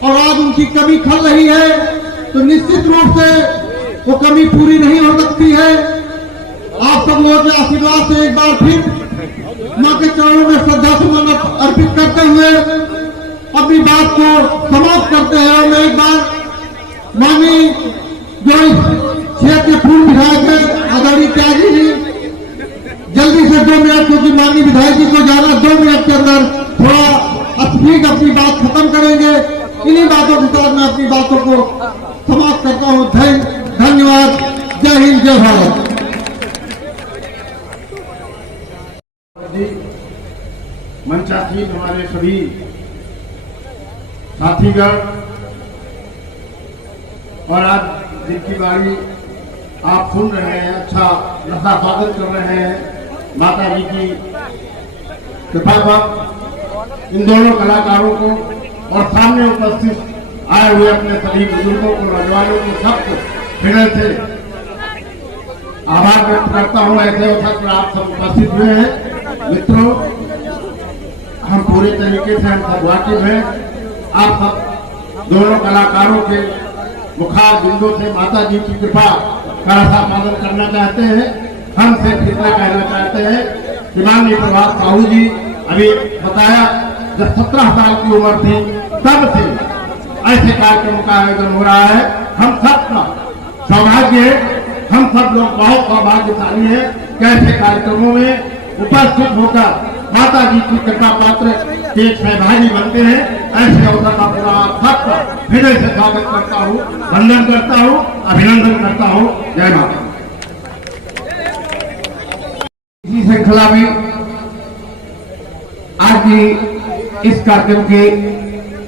और आज उनकी कमी खल रही है, तो निश्चित रूप से वो कमी पूरी नहीं हो सकती है। आप सब लोगों के आशीर्वाद से एक बार फिर मां के चरणों में श्रद्धा सुमन अर्पित करते हुए अपनी बात को समाप्त करते हैं। और मैं एक बार माननीय जो इस क्षेत्र के पूर्व विधायक है आदरणीय त्यागी जी, जल्दी से 2 मिनट, क्योंकि माननीय विधायक जी को जाना 2 मिनट के अंदर थोड़ा स्पीड अपनी बात खत्म करेंगे। इन्हीं बातों के साथ मैं अपनी बातों को समाप्त करता हूँ। धन्यवाद। जय हिंद, जय भारत। मंचासीन हमारे सभी साथीगण और आज जिनकी बारी आप सुन रहे हैं, अच्छा लंबा स्वागत कर रहे हैं माता जी की कृपा पर इन दोनों कलाकारों को और सामने उपस्थित आए हुए अपने सभी बुजुर्गों को, नौजवानों को, सबको हृदय से आभार व्यक्त करता हूँ। ऐसे अवसर पर आप सब उपस्थित हुए हैं। मित्रों, हम पूरे तरीके से हम सब वाकिफ हैं। आप सब दोनों कलाकारों के मुखार बिंदु से माता जी की कृपा का आस्वादन करना चाहते हैं। हम सिर्फ इतना कहना चाहते हैं कि माननीय प्रभात साहू जी अभी बताया, जब 17 साल की उम्र थी तब से ऐसे कार्यक्रम का आयोजन हो रहा है। हम सबका सौभाग्य है, हम सब लोग बहुत सौभाग्यशाली हैं कि ऐसे कार्यक्रमों में उपस्थित होकर माता जी की कृपा पात्र के एक सहभागी बनते हैं। ऐसे अवसर का पूरा सबका हृदय से स्वागत करता हूँ, वंदन करता हूँ, अभिनंदन करता हूँ। जय माता। इसी श्रृंखला में आज की इस कार्यक्रम के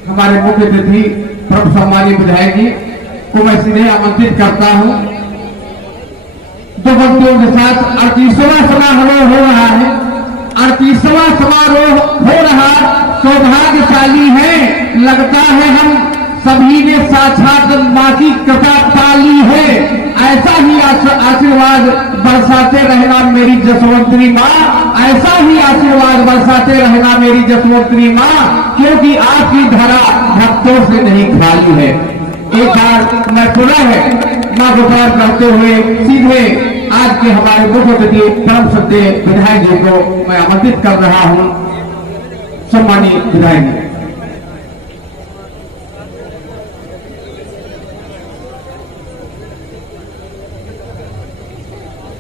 हमारे मुख्य अतिथि प्रमुख सम्मानीय विधायक जी को मैं सीधे आमंत्रित करता हूं। जो भक्तों के साथ 38वां समारोह हो रहा है, 38वां समारोह हो रहा, सौभाग्यशाली है, लगता है हम सभी ने साक्षात मां की कृपा पाली है। ऐसा ही आशीर्वाद बरसाते रहना मेरी जसवंतरी माँ, ऐसा ही आशीर्वाद बरसाते रहना मेरी जसवंतरी माँ, क्योंकि आपकी धरा भक्तों से नहीं खाली है। एक बार मैं पुनः मां को प्यार करते हुए सीधे आज के हमारे मुख्य अतिथि परम सत्य विधायक जी को मैं आमंत्रित कर रहा हूं। सम्मानीय विधायक जी,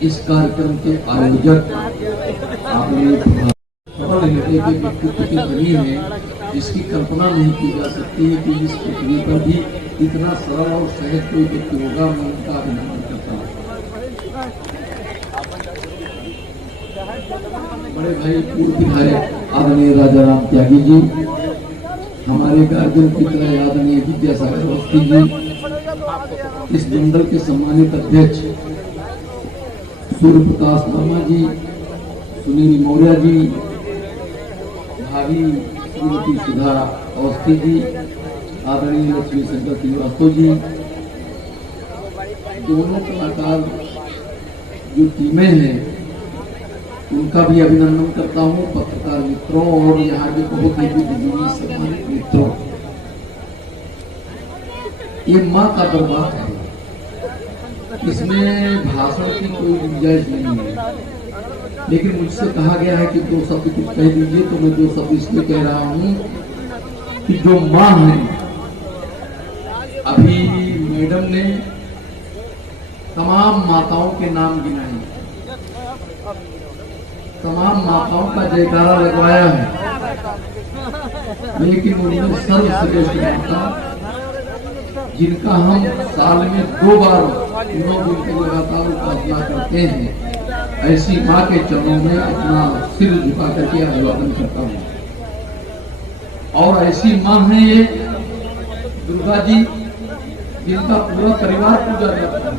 इस कार्यक्रम के आयोजक आपने सफल हृदय के व्यक्तित्व की बनी है, जिसकी कल्पना नहीं की जा सकती है कि इस पृथ्वी पर भी इतना सरल और सहज कोई व्यक्ति होगा। मैं उनका अभिनंदन करता हूँ। बड़े भाई पूर्व विधायक आदरणीय राजा राम त्यागी जी, हमारे गार्जियन की तरह आदरणीय विद्यासागर अवस्थी जी, इस मंडल के सम्मानित अध्यक्ष सूर्य प्रकाश वर्मा जी, सुनील मौर्य जी, भाभी श्रीमती सुधा अवस्थी जी, आदरणीय लक्ष्मी शंकर श्रीवास्तव जी, दोनों कलाकार जो टीमें हैं उनका भी अभिनंदन करता हूँ। पत्रकार मित्रों और यहाँ के बहुत ही सम्मानित मित्रों, ये माँ का दरबार है, इसमें भाषण की कोई गुंजाइश नहीं है, लेकिन मुझसे कहा गया है कि 2 शब्द कुछ कह दीजिए, तो मैं 2 शब्द इसलिए कह रहा हूँ कि जो माँ है, अभी मैडम ने तमाम माताओं के नाम गिनाए, तमाम माताओं का जयकारा लगवाया है, लेकिन उन्होंने सर्वश्रेष्ठ माता, जिनका हम साल में 2 बार 9 दिन की लगातार उपासना करते हैं, ऐसी माँ के चरणों में अपना सिर झुका करके अभिवादन करता हूँ। और ऐसी माँ है ये दुर्गा जी, जिनका पूरा परिवार पूजा करता है,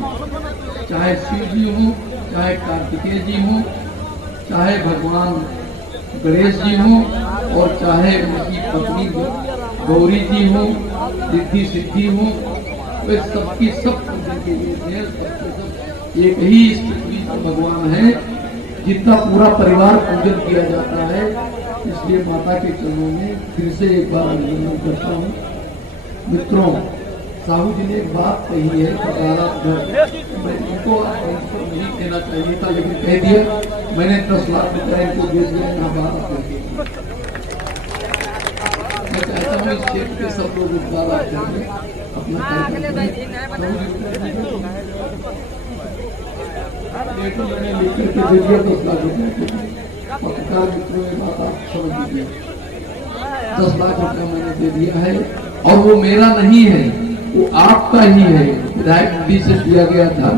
चाहे शिव जी हो, चाहे कार्तिकेय जी हो, चाहे भगवान गणेश जी हो, और चाहे उनकी पत्नी गौरी जी हो, रिद्धि सिद्धि हो, वे सबकी सब पूजन के लिए एक ही इस पृथ्वी पर भगवान है, जिनका पूरा परिवार पूजन किया जाता है। इसलिए माता के चरणों में फिर से एक बार अभिनंदन करता हूँ। मित्रों, साहू जी ने एक बात कही है, मैं इनको नहीं कहना चाहिए था, लेकिन कह दिया। मैंने 10 लाख रुपया इनको दे दिया, यहाँ बात करके मैं चाहता हूँ इस क्षेत्र के सब लोग इस बार आते हैं अपना मैंने लिख करके दे दिया 10 लाख रुपया। पत्रकार मित्रों ये बात आप समझ लीजिए, 10 लाख रुपया मैंने दे दिया है, और वो मेरा नहीं है, वो आपका ही है, विधायक निधि से दिया गया था।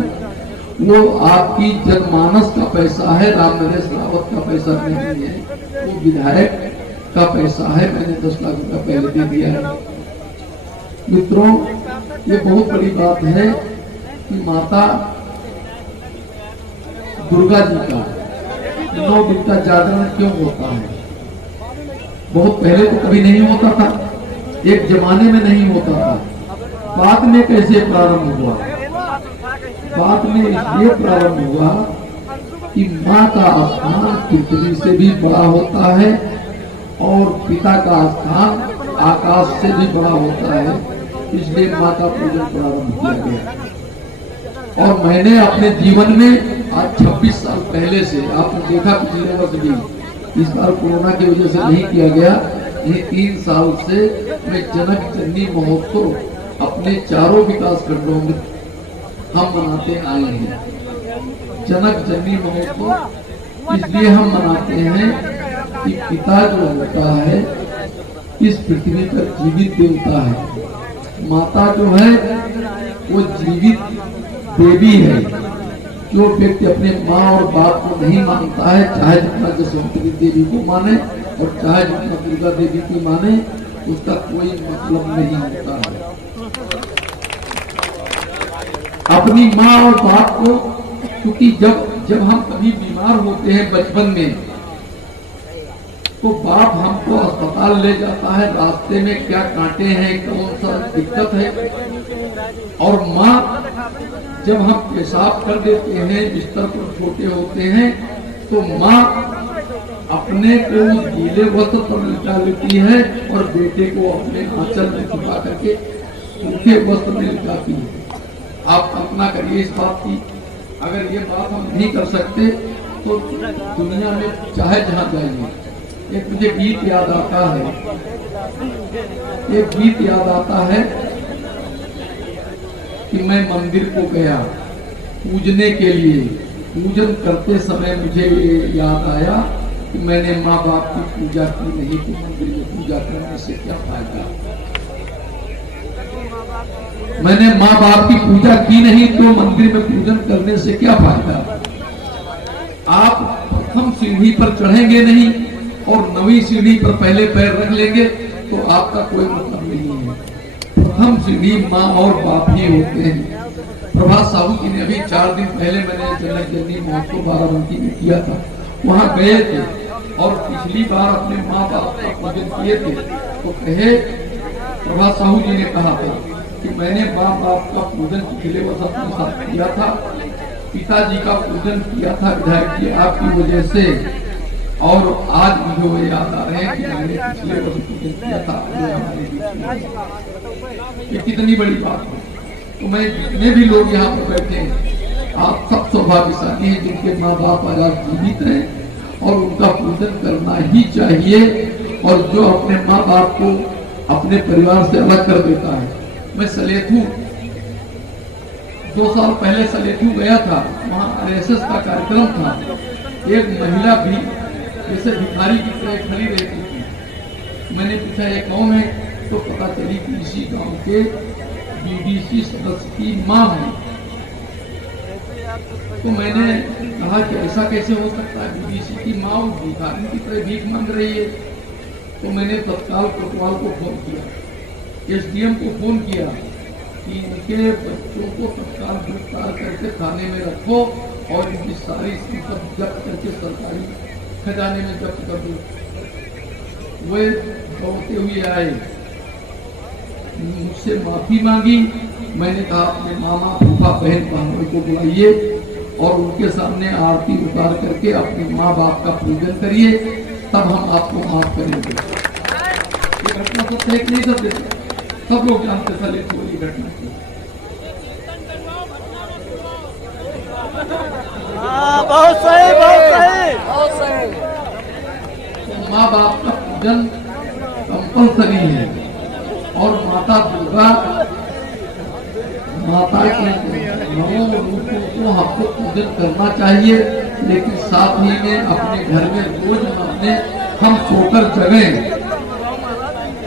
वो आपकी जनमानस का पैसा है, राम नरेश रावत का पैसा नहीं है, वो विधायक का पैसा है। मैंने 10 लाख रुपया पहले दे दिया है। मित्रों, ये बहुत बड़ी बात है कि माता दुर्गा जी का 9 दिन का जागरण क्यों होता है। बहुत पहले तो कभी नहीं होता था, एक जमाने में नहीं होता था, बाद में कैसे प्रारंभ हुआ? बाद में इसलिए प्रारंभ हुआ कि माँ का स्थान पृथ्वी से भी बड़ा होता है और पिता का स्थान आकाश से भी बड़ा होता है, इसलिए माँ का पूजन प्रारंभ किया गया। और मैंने अपने जीवन में आज 26 साल पहले से, आपने देखा पिछले वर्ष भी, इस बार कोरोना की वजह से नहीं किया गया, ये 3 साल से मैं जनक जननी महोत्सव अपने चारों विकास खंडों में हम मनाते आए हैं। जनक जननी महोत्सव इसलिए हम मनाते हैं कि पिता जो होता है इस पृथ्वी पर जीवित देवता है, माता जो है वो जीवित देवी है। जो व्यक्ति अपने माँ और बाप को नहीं मानता है, चाहे जितना जसवंतरी देवी को माने और चाहे जितना दुर्गा देवी को माने, उसका कोई मतलब नहीं होता है। अपनी माँ और बाप को, क्योंकि जब हम कभी बीमार होते हैं बचपन में, तो बाप हमको अस्पताल ले जाता है, रास्ते में क्या कांटे हैं, कौन सा दिक्कत है, और माँ जब हम पेशाब कर देते हैं, बिस्तर पर छोटे होते हैं, तो माँ अपने को गीले वस्त्र पर लिटा लेती है और बेटे को अपने आंचल में छुपा करके सूखे वस्त्र में लिटाती है। आप कल्पना करिए इस बात की, अगर ये बात हम नहीं कर सकते तो दुनिया में चाहे जहाँ जाइए। एक मुझे गीत याद आता है, एक गीत याद आता है कि मैं मंदिर को गया पूजने के लिए, पूजन करते समय मुझे ये याद आया कि मैंने माँ बाप की पूजा की नहीं, तो मंदिर में पूजा करने से क्या फायदा। मैंने माँ बाप की पूजा की नहीं तो मंदिर में पूजन करने से क्या फायदा। आप प्रथम सीढ़ी पर चढ़ेंगे नहीं और नवी सीढ़ी पर पहले पैर रख लेंगे तो आपका कोई मतलब नहीं है। प्रथम सीढ़ी माँ और बाप ही होते हैं। प्रभात साहू जी ने अभी 4 दिन पहले मैंने जनक जननी महोत्सव बाराबंकी में किया था, वहां गए थे और पिछली बार अपने माँ बाप का पूजन किए थे, तो कहे प्रभात साहू जी ने कहा था कि मैंने माँ बाप का पूजन पिछले वर्ष अपने साथ किया था, पिताजी का पूजन किया था विधायक जी आपकी वजह से, और आज मुझे वो याद आ रहे हैं कि मैंने पिछले वर्ष पूजन किया था। ये कितनी बड़ी बात है। तो मैं जितने भी लोग यहाँ पर बैठे हैं, आप सब सौभाग्यशाली हैं जिनके माँ बाप आज जीवित हैं और उनका पूजन करना ही चाहिए। और जो अपने माँ बाप को अपने परिवार से अलग कर देता है। मैं सलेथू 2 साल पहले सलेथू गया था, वहाँ RSS का कार्यक्रम था। एक महिला भी जैसे भिखारी की तरह खड़ी रहती थी। मैंने पूछा ये कौन है, तो पता चली कि इसी गांव के BDC सदस्य की माँ है। तो मैंने कहा कि ऐसा कैसे हो सकता है, BDC की माँ भिखारी की तरह भीख मांग रही है। तो मैंने तत्काल कोतवाल को फोन किया, SDM को फोन किया कि इनके बच्चों को तत्काल गिरफ्तार करके थाने में रखो और इनकी सारी संपत्ति जब्त करके सरकारी खजाने में जब्त कर दो। वे दौड़ते हुए आए, मुझसे माफी मांगी। मैंने कहा अपने मामा फूफा बहन भाइयों को बुलाइए और उनके सामने आरती उतार करके अपने माँ बाप का पूजन करिए, तब हम आपको माफ करेंगे। ये घटना सत्य है कि नहीं सत्य? सब लोग जानते थे ये घटना की। बहुत सही, बहुत सही, बहुत सही। तो माँ बाप का पूजन कंपल्सरी है और माता दुर्गा माता के 9 रूपों को हमको पूजन करना चाहिए, लेकिन साथ ही में अपने घर में रोज अपने हम सोकर जगें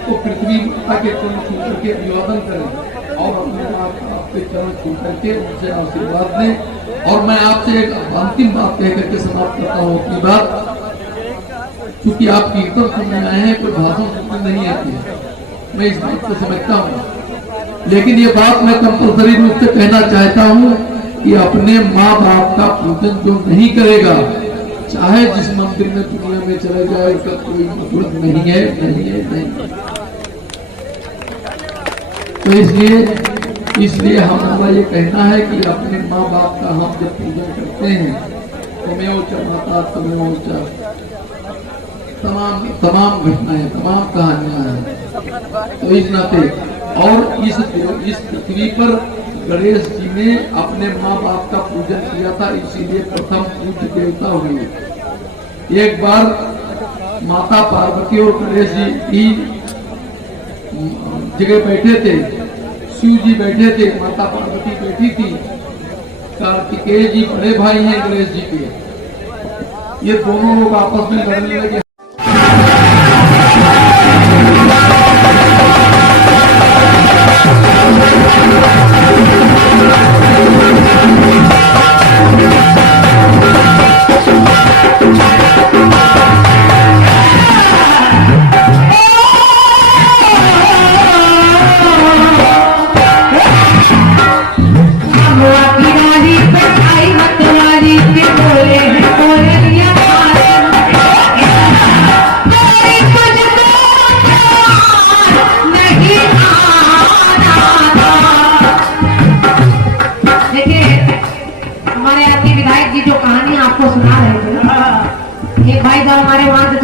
तो पृथ्वी माता के चरण छू करके अभिवादन करें और अपने आप के चरण छू करके उनसे आशीर्वाद दें। और मैं आपसे एक अंतिम बात कह करके समाप्त करता हूँ अपनी बात, क्योंकि आप कीर्तन सुनने आए हैं, कोई भाषण सुनने नहीं आती है, मैं इस बात को समझता हूँ। लेकिन ये बात मैं कंपल्सरी रूप से कहना चाहता हूँ कि अपने माँ बाप का पूजन जो नहीं करेगा, चाहे जिस मंदिर में दुनिया में चला जाए, उसका कोई मतलब नहीं है, नहीं है, नहीं। तो इसलिए हमारा ये कहना है कि अपने माँ बाप का हम जब पूजन करते हैं, तुम्हें ऊंचा माता, तुम्हें ऊंचा, तमाम घटनाएं, तमाम कहानियां हैं। तो इस नाते और इस पृथ्वी पर गणेश जी ने अपने माँ बाप का पूजन किया था, इसीलिए प्रथम पूज्य देवता हुए। एक बार माता पार्वती और गणेश जी की जगह बैठे थे, शिव जी बैठे थे, माता पार्वती बैठी थी, कार्तिकेय जी बड़े भाई हैं गणेश जी के, ये दोनों लोग आपस में लड़ने लगे। आई मतवारी के बोले हैं बोले लिया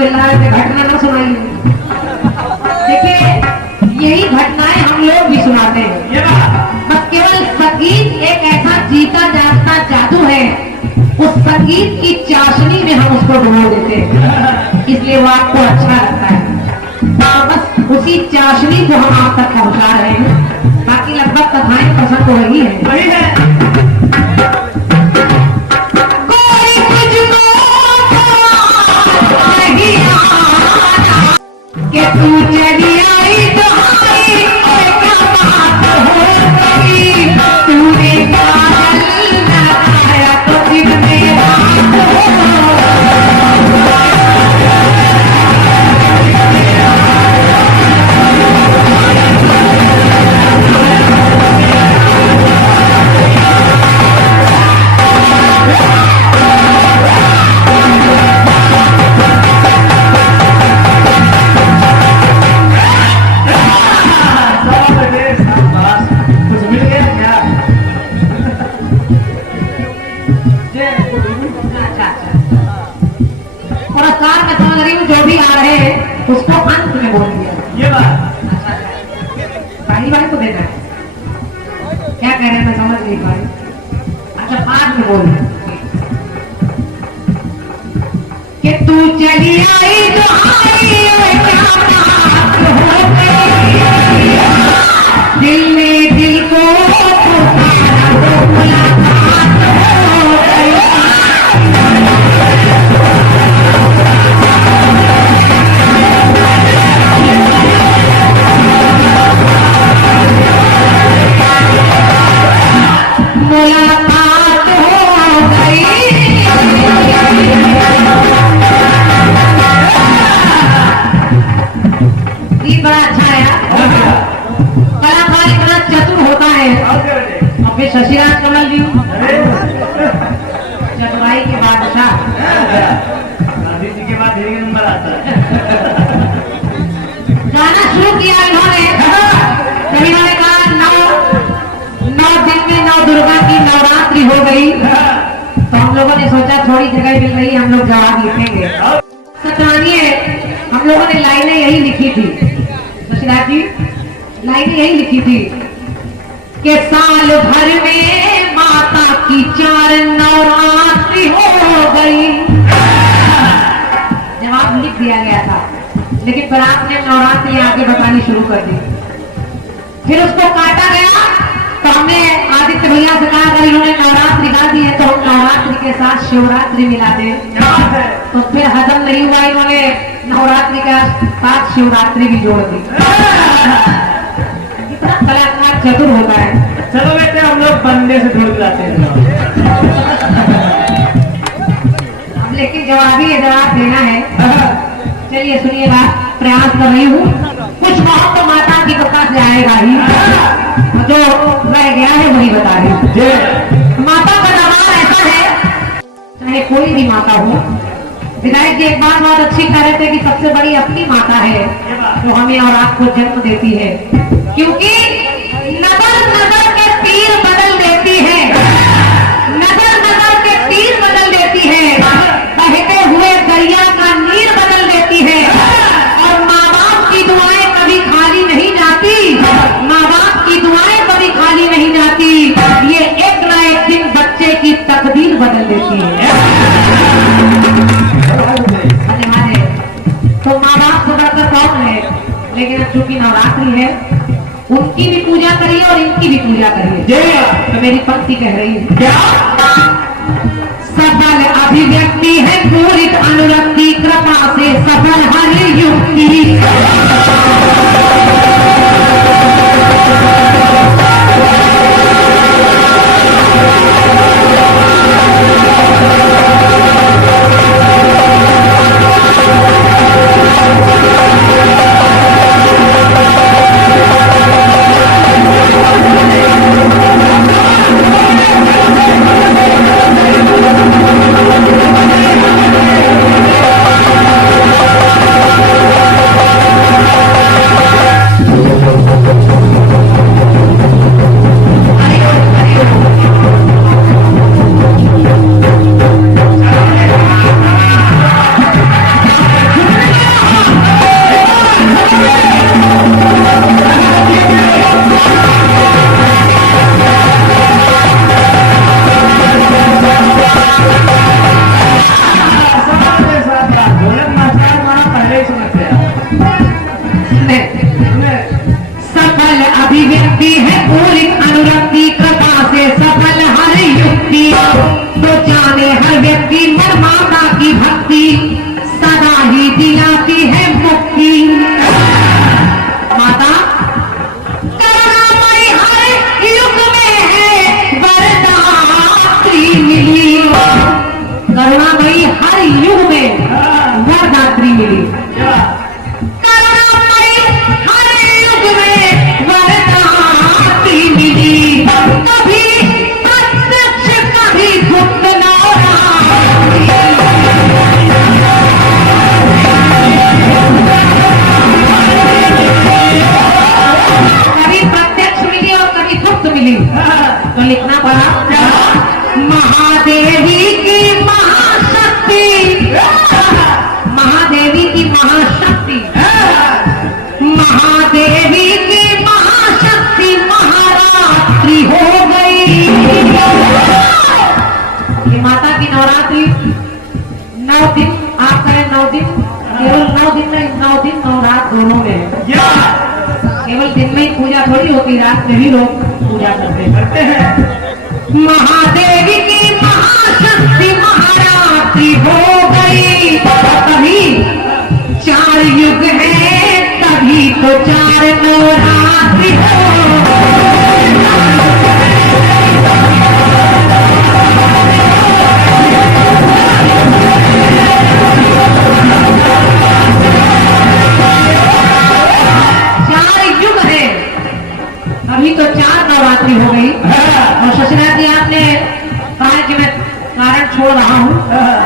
चिल्ला रहे थे, घटना ना सुनाई। देखिए यही घटनाएं हम लोग भी सुनाते हैं। बस केवल संगीत एक ऐसा जीता जागता जादू है, उस संगीत की चाशनी में हम उसको डुबो देते हैं, इसलिए वो आपको अच्छा लगता है। बस उसी चाशनी को हम आप तक पहुंचा रहे हैं। बाकी लगभग कथाएं पसंद हो रही है। कोई तुझको नहीं आता कि तू चली आई तो आई, और क्या बात हो गई, तूने काजल लगाया तो दिन में रात हो। पुरस्कार में समझ रही हूँ, जो भी आ रहे हैं उसको अंत में बोल दिया। ये बात अच्छा पहली बार को देना है, क्या कह रहे हैं मैं समझ नहीं पाई। अच्छा बाद में बोल कि तू चली आई तो आई, और क्या बात हो गई, दिल ने दिल को पुकारा तो मुलाकात हो गई। मुलाकात हो गई। ये बड़ा अच्छा है यार। कलाकार इतना चतुर होता है। और फिर शशिराज कमल जी चतुराई के बादशाह, गांधी जी के बाद एक नंबर आता है। गाना शुरू किया इन्होंने, कभी इन्होंने कहा नौ दिन में नौ दुर्गा की नवरात्रि हो गई, तो हम लोगों ने सोचा थोड़ी जगह मिल रही, हम लोग जवाब लिखेंगे। सतमानिए हम लोगों ने लाइनें यही लिखी थी, शशिराज जी लाइनें यही लिखी थी कि साल भर में माता की 4 नवरात्रि हो गई। जवाब लिख दिया गया था, लेकिन फिर आपने नवरात्रि आगे बतानी शुरू कर दी। फिर उसको काटा गया, तो हमने आदित्य भैया से कहा अगर इन्होंने नवरात्रि गा दी है तो हम नवरात्रि के साथ शिवरात्रि मिला दें। तो फिर हजम नहीं हुआ, इन्होंने नवरात्रि के साथ शिवरात्रि भी जोड़ दी। कितना कलाकार चतुर होता है। चलो बेटे हम लोग बनने से ढूंढ लाते हैं। अब लेकिन जवाब देना है। चलिए सुनिएगा, प्रयास कर रही हूँ। कुछ बहुत तो माता की कृपा से आएगा ही, जो रह गया है वही बता रही हूँ। माता का दबाव ऐसा है, चाहे कोई भी माता हो। विधायक जी एक बात बहुत अच्छी कह रहे थे कि सबसे बड़ी अपनी माता है जो हमें और आपको जन्म देती है, क्योंकि नगर नगर के तीर बदल देती है, नगर नगर के तीर बदल देती है, बहते हुए दरिया का नीर बदल देती है। और माँ बाप की दुआएं कभी खाली नहीं जाती, माँ बाप की दुआएं कभी खाली नहीं जाती। ये एक ना एक दिन बच्चे की तकदीर बदल देती है। तो माँ बाप को बढ़कर कौन है, लेकिन अब चूंकि नवरात्रि है, उनकी भी पूजा करिए और इनकी भी पूजा करिए। तो मेरी पंक्ति कह रही है क्या, सफल अभिव्यक्ति है पूरित अनुरक्ति, कृपा से सफल हर युक्ति। अभिव्यक्ति है पूरी अनुरक्ति कृपा से सफल हर युक्ति तो जाने हर व्यक्ति मन माता की भक्ति सदा ही दिलाती है मुक्ति। माता करुणामयी हर युग में है वरदात्री मिली, करुणामयी हर युग में वरदात्री मिली। करुणामयी हर युग में वरदात्री मिली, कभी प्रत्यक्ष कभी गुप्त कभी प्रत्यक्ष मिली और कभी गुप्त मिली। तो लिखना पड़ा महादेवी की महाशक्ति, महादेवी की महाशक्ति, महादेवी की महाशक्ति महारात्रि हो गई। ये माता की नवरात्रि 9 दिन, आप कहें 9 दिन, केवल 9 दिन नहीं, 9 दिन 9 रात दोनों में है। केवल दिन में ही पूजा थोड़ी होती, रात में भी लोग पूजा करते हैं। महादेवी की महाशक्ति महारात्रि हो गई, कभी 4 युग है तभी तो 4 नवरात्रि हो। अभी तो 4 नवरात्रि हो गई। और शशिनाथ जी आपने कहा कि मैं कारण छोड़ रहा हूँ,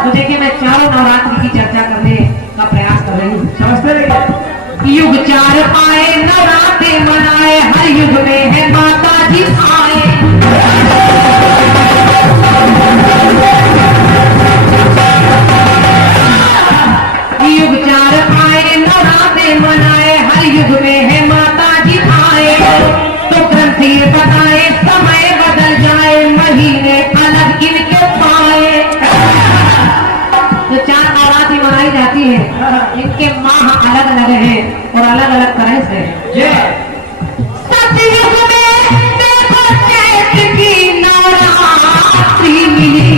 तो देखिए मैं 4 नवरात्रि की चर्चा करने का प्रयास कर रही हूँ। समझते रहिए। युग 4 पाए नवरात्रि मनाए, हर युग में है माता जी आए। युग 4 पाए नवरात्रि मनाए, हर युग में है माता जी आए। तो ग्रंथ ये बताए समय बदल जाए, महीने अलग इनके पाए। जो 4 नवरात्रि मनाई जाती है, इनके माह अलग अलग हैं और अलग अलग तरह से सतयुग में देखो चैत्र की नवरात्रि मिली।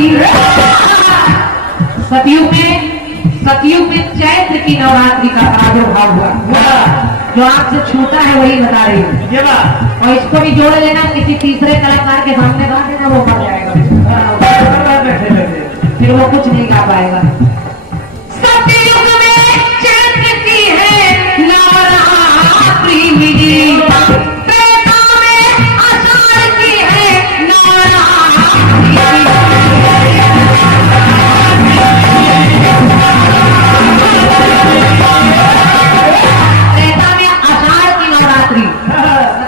सतयुग में चैत्र की नवरात्रि का प्रादुर्भाव हुआ। जो आपसे छूटा है वही बता रही हूँ, और इसको भी जोड़ लेना, किसी तीसरे कलाकार के सामने गा देना, वो पड़ जाएगा, फिर वो कुछ नहीं गा पाएगा। सतयुग में चैत्र की है नवरात्रि मिली, त्रेता में आषाढ़ की है नवरात्रि।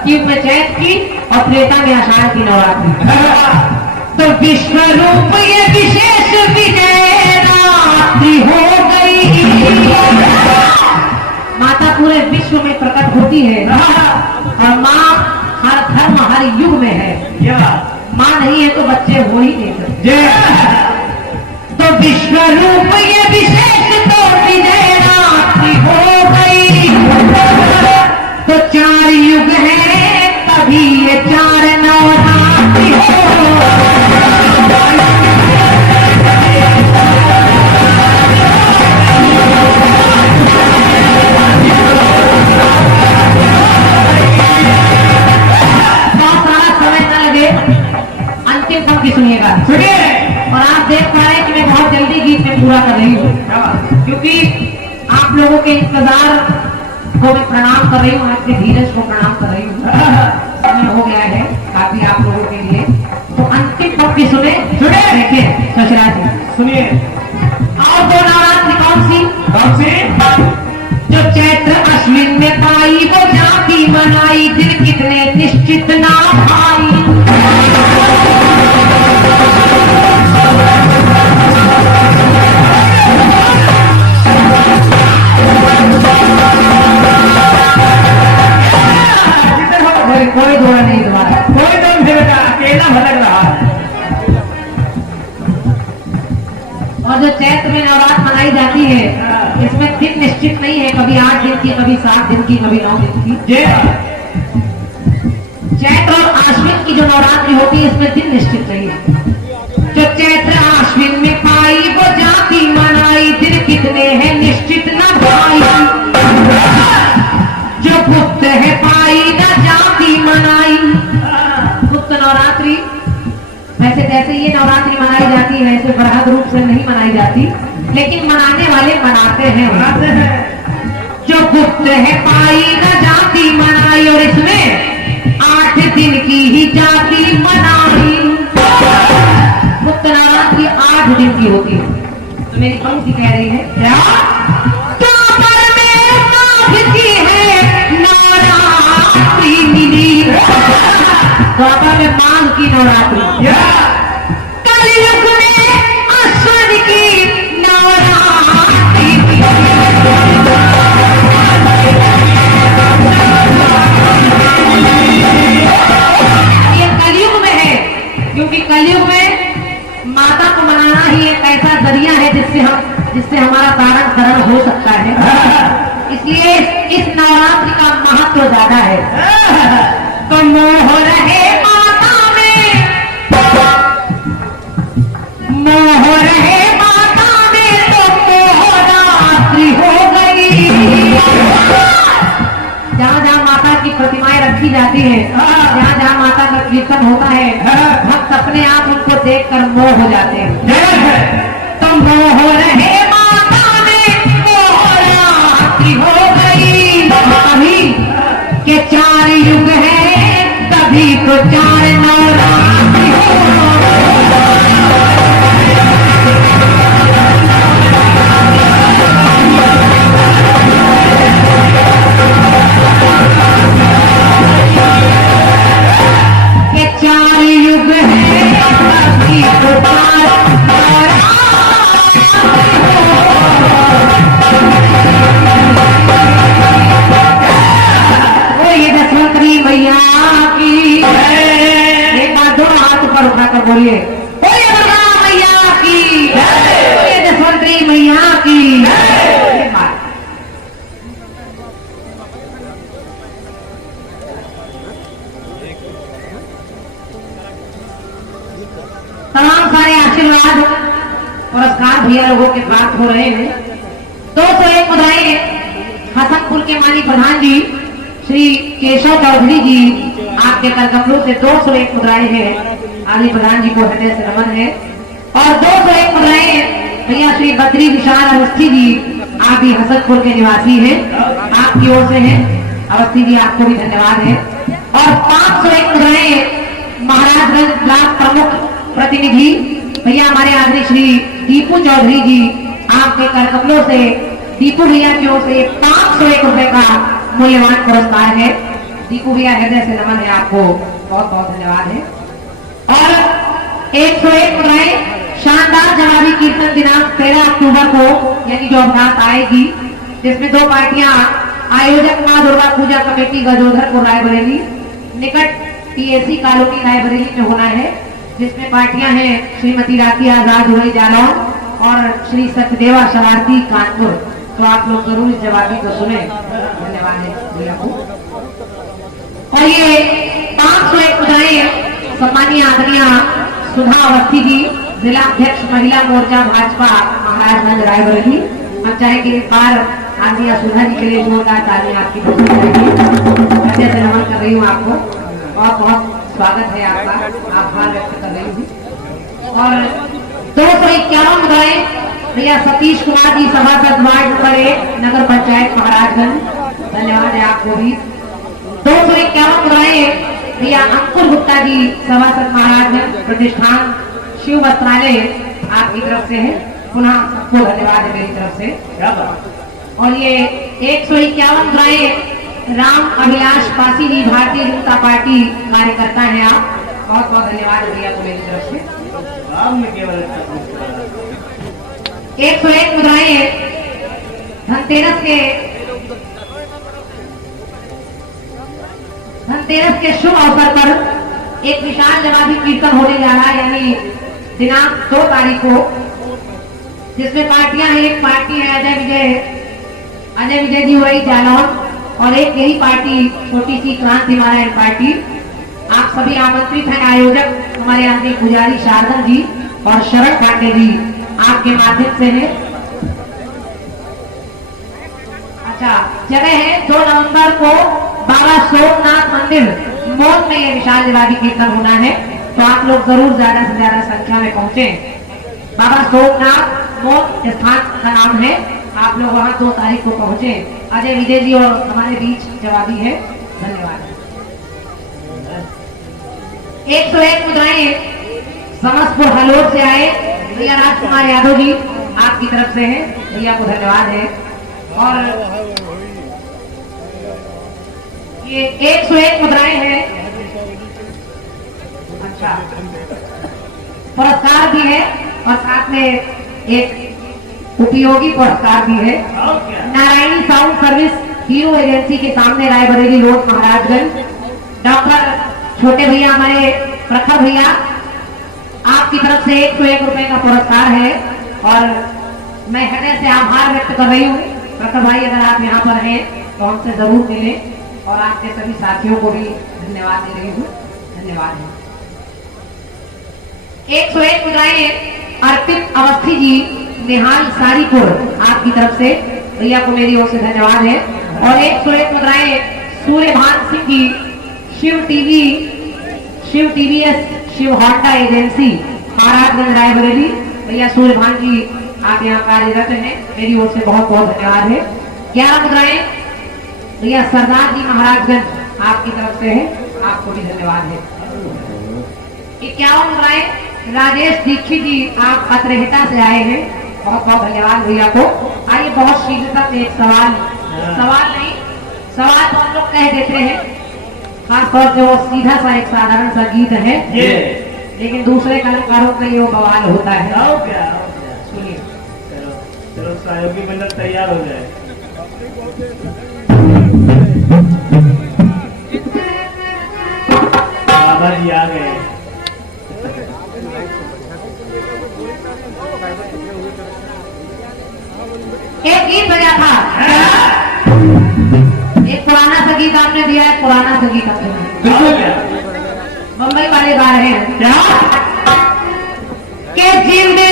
सतयुग में चैत्र की और त्रेता में आषाढ़ की नवरात्रि। तो विश्व रूप ये विशेष विजय रात्रि हो गई। माता पूरे विश्व में प्रकट होती है और माँ हर धर्म हर युग में है। माँ नहीं है तो बच्चे हो ही नहीं सकते। तो विश्व रूप ये विशेष तो विजय रात्रि हो गई। तो 4 युग है तभी ये 4 नवरात्रि हो। बहुत सारा समय न लगे, अंतिम पंक्ति सुनिएगा, सुनिए। और आप देख पा रहे हैं कि मैं बहुत जल्दी गीत में पूरा कर रही हूँ, क्योंकि आप लोगों के इंतजार को मैं प्रणाम कर रही हूँ, आपके धीरज को प्रणाम कर रही हूँ। समय हो गया है काफी आप लोगों के लिए। तो अंतिम पंक्ति सुने, देखिए शशिराज जी सुनिए। और 2 नवरात्रि कौन सी? जो चैत्र अश्विन में पाई वो जाति मनाई, दिन कितने निश्चित ना भाई। कोई दौड़ा नहीं दोबारा, कोई दौड़ फिरेगा, अकेला भटक रहा है। और जो चैत्र में नवरात्र मनाई जाती है, इसमें दिन निश्चित नहीं है, कभी 8 दिन की, कभी 7 दिन की, कभी 9 दिन की। चैत्र और आश्विन की जो नवरात्रि होती है इसमें दिन निश्चित नहीं है। जो चैत्र आश्विन में पाई वो जाति मनाई, दिन कितने हैं निश्चित न पाई। जो गुप्त है पाई न जाति मनाई। गुप्त नवरात्रि वैसे जैसे ये नवरात्रि मनाई जाती है ऐसे बृहद रूप से नहीं मनाई जाती, लेकिन मनाने वाले मनाते हैं। जो गुप्त है पाई न जाति मनाई, और इसमें 8 दिन की ही जाति मनाई। गुप्त नवरात्रि 8 दिन की होती है। तो मेरी पंक्ति कह रही है क्या नवरात्रि मिली, द्वापर में माघ की नवरात्रि, कलयुग में अश्विन की नवरात्रि। ये कलयुग में है, क्योंकि कलयुग में माता को मनाना ही एक ऐसा जरिया है जिससे हमारा तारण करण हो सकता है। इसलिए इस नवरात्रि का महत्व ज्यादा है। तो मोह रहे माता में, मोह रहे माता में तो मोहरात्रि हो गई। जहाँ जहाँ माता की प्रतिमाएं रखी जाती है, जहाँ जहाँ माता का कीर्तन होता है, भक्त अपने आप उनको देखकर मोह हो जाते हैं। तो मोह रहे माता में मोहरात्रि हो गई। अभी के 4 युग है, तभी तो 4 नवरात्रि हो। के 4 युग है, तभी तो 4 नवरात्रि हो। ये दशवंतरी मैया की, एक बार दोनों हाथ ऊपर उठाकर बोलिए बोलिए दुर्गा मैया की, बोलिए दशवंतरी मैया की। तमाम सारे आशीर्वाद पुरस्कार भैया लोगों के प्राप्त हो रहे हैं। 201 मुद्राएं हसनपुर के माननीय प्रधान जी श्री केशव चौधरी जी आपके करकमलों से 201 मुद्राएं हैं। आदि प्रधान जी को हृदय से नमन है। और 201 मुद्राएं भैया श्री बद्री विशाल अवस्थी जी, आप भी हसनपुर के निवासी हैं, आपकी ओर से हैं। अवस्थी जी आपको भी धन्यवाद है। और 501 मुद्राएं महाराजगंज ब्लॉक प्रमुख प्रतिनिधि भैया हमारे आदरणीय श्री दीपू चौधरी जी, आपके करकमलों से दीपू भैया की ओर से 501 रुपए का मूल्यवान पुरस्कार है। दीपू भैया हृदय से नमन है, आपको बहुत बहुत धन्यवाद है। और 101 मुद्राएं शानदार जवाबी कीर्तन दिनांक 13 अक्टूबर को यानी जो अभ्यास आएगी, जिसमें 2 पार्टियां आयोजक मां दुर्गा पूजा कमेटी गजोधरपुर रायबरेली निकट टीएसी कॉलोनी रायबरेली में होना है, जिसमें पार्टियां हैं श्रीमती राखी आजाद हुई जालौन और श्री सत्यदेवा शरारती कानपुर। तो आप लोग जरूर इस जवाबी को सुने। धन्यवाद है भैया को। और ये 501 मुद्राएं सम्मानीय आदरणीय सुधा अवस्थी जी, जिला अध्यक्ष महिला मोर्चा भाजपा महाराजगंज रायबरेली। हम चाहेंगे एक बार आदरणीय सुधा जी के लिए जोरदार ताली आपकी हृदय से नमन कर रही हूँ। आपको बहुत बहुत स्वागत है आपका, आभार व्यक्त कर रही हूँ। और 251 मुद्राएं भैया सतीश कुमार जी, सभासद वार्ड नंबर 1 नगर पंचायत महाराजगंज। धन्यवाद है आपको भी। 251 मुद्राएं भैया अंकुर गुप्ता जी, सभासद महाराजगंज प्रतिष्ठान शिव वस्त्रालय, आपकी तरफ से है। पुनः सबको धन्यवाद है मेरी तरफ से। और ये 151 मुद्राएं राम अभिलाष पासी जी, भारतीय जनता पार्टी कार्यकर्ता हैं आप, बहुत बहुत धन्यवाद भैया को मेरी तरफ से। 101 मुद्राएं धनतेरस के शुभ अवसर पर एक विशाल जवाबी कीर्तन होने जा रहा है, यानी दिनांक 2 तारीख को, जिसमें पार्टियां हैं। एक पार्टी है अजय विजय जी हुई जालौन, और एक यही पार्टी छोटी सी क्रांति नारायण पार्टी। आप सभी आमंत्रित हैं। आयोजक हमारे आदि पुजारी शारदा जी और शरण पांडे जी आपके माध्यम से है। अच्छा, जगह है 2 नवंबर को बाबा सोमनाथ मंदिर मौत में ये विशाल जलादि कीर्तन होना है, तो आप लोग जरूर ज्यादा से ज्यादा संख्या में पहुंचे। बाबा सोमनाथ मौत स्थान का नाम है, आप लोग वहां 2 तारीख को पहुंचे। अजय विजय जी और हमारे बीच जवाबी है। धन्यवाद। 101 मुद्राएं समस्तपुर हलोर से आए भैया राजकुमार यादव जी आपकी तरफ से है, भैया को धन्यवाद है। और ये 101 मुद्राएं हैं। अच्छा, पुरस्कार भी है और साथ में एक उपयोगी पुरस्कार भी है। Narayani sound service hero agency के सामने रायबरेली रोड महाराजगंज, डॉक्टर छोटे भैया हमारे प्रखर भैया आपकी तरफ से 101 रुपए का पुरस्कार है। और मैं हृदय से आभार व्यक्त कर रही हूँ प्रखर भाई, अगर आप यहाँ पर हैं तो हमसे जरूर मिलें। और आपके सभी साथियों को भी धन्यवाद दे रही हूँ। धन्यवाद। 101 मुद्राएं अर्पित अवस्थी जी निहाल सारीपुर आपकी तरफ से, भैया को मेरी ओर से धन्यवाद है। और 101 मुद्राएं सूर्यभान सिंह जी शिव टीवीएस शिव होंडा एजेंसी महाराजगंज रायबरेली, भैया सूर्यभान जी आप यहाँ कार्यरत हैं, मेरी ओर से बहुत बहुत धन्यवाद है। 11 मुद्राएं भैया सरदार जी महाराजगंज आपकी तरफ से है, आपको भी धन्यवाद है। 51 मुद्राएं राजेश दीक्षित जी आप पत्रहिता से आए हैं, बहुत बहुत धन्यवाद भैया को। आइए बहुत शीघ्रता से एक सवाल तो हम लोग कह देते हैं, खासतौर से वो सीधा सा एक साधारण सा गीत है, लेकिन दूसरे कलाकारों के लिए वो बवाल होता है। सुनिए। चलो सहयोगी मंडल तैयार हो जाए। बाबा जी आ गए। एक गीत बजा था, एक पुराना सा गीत आपने दिया है, पुराना सा गीत आपने मुंबई वाले गा रहे हैं क्या के जिंद ले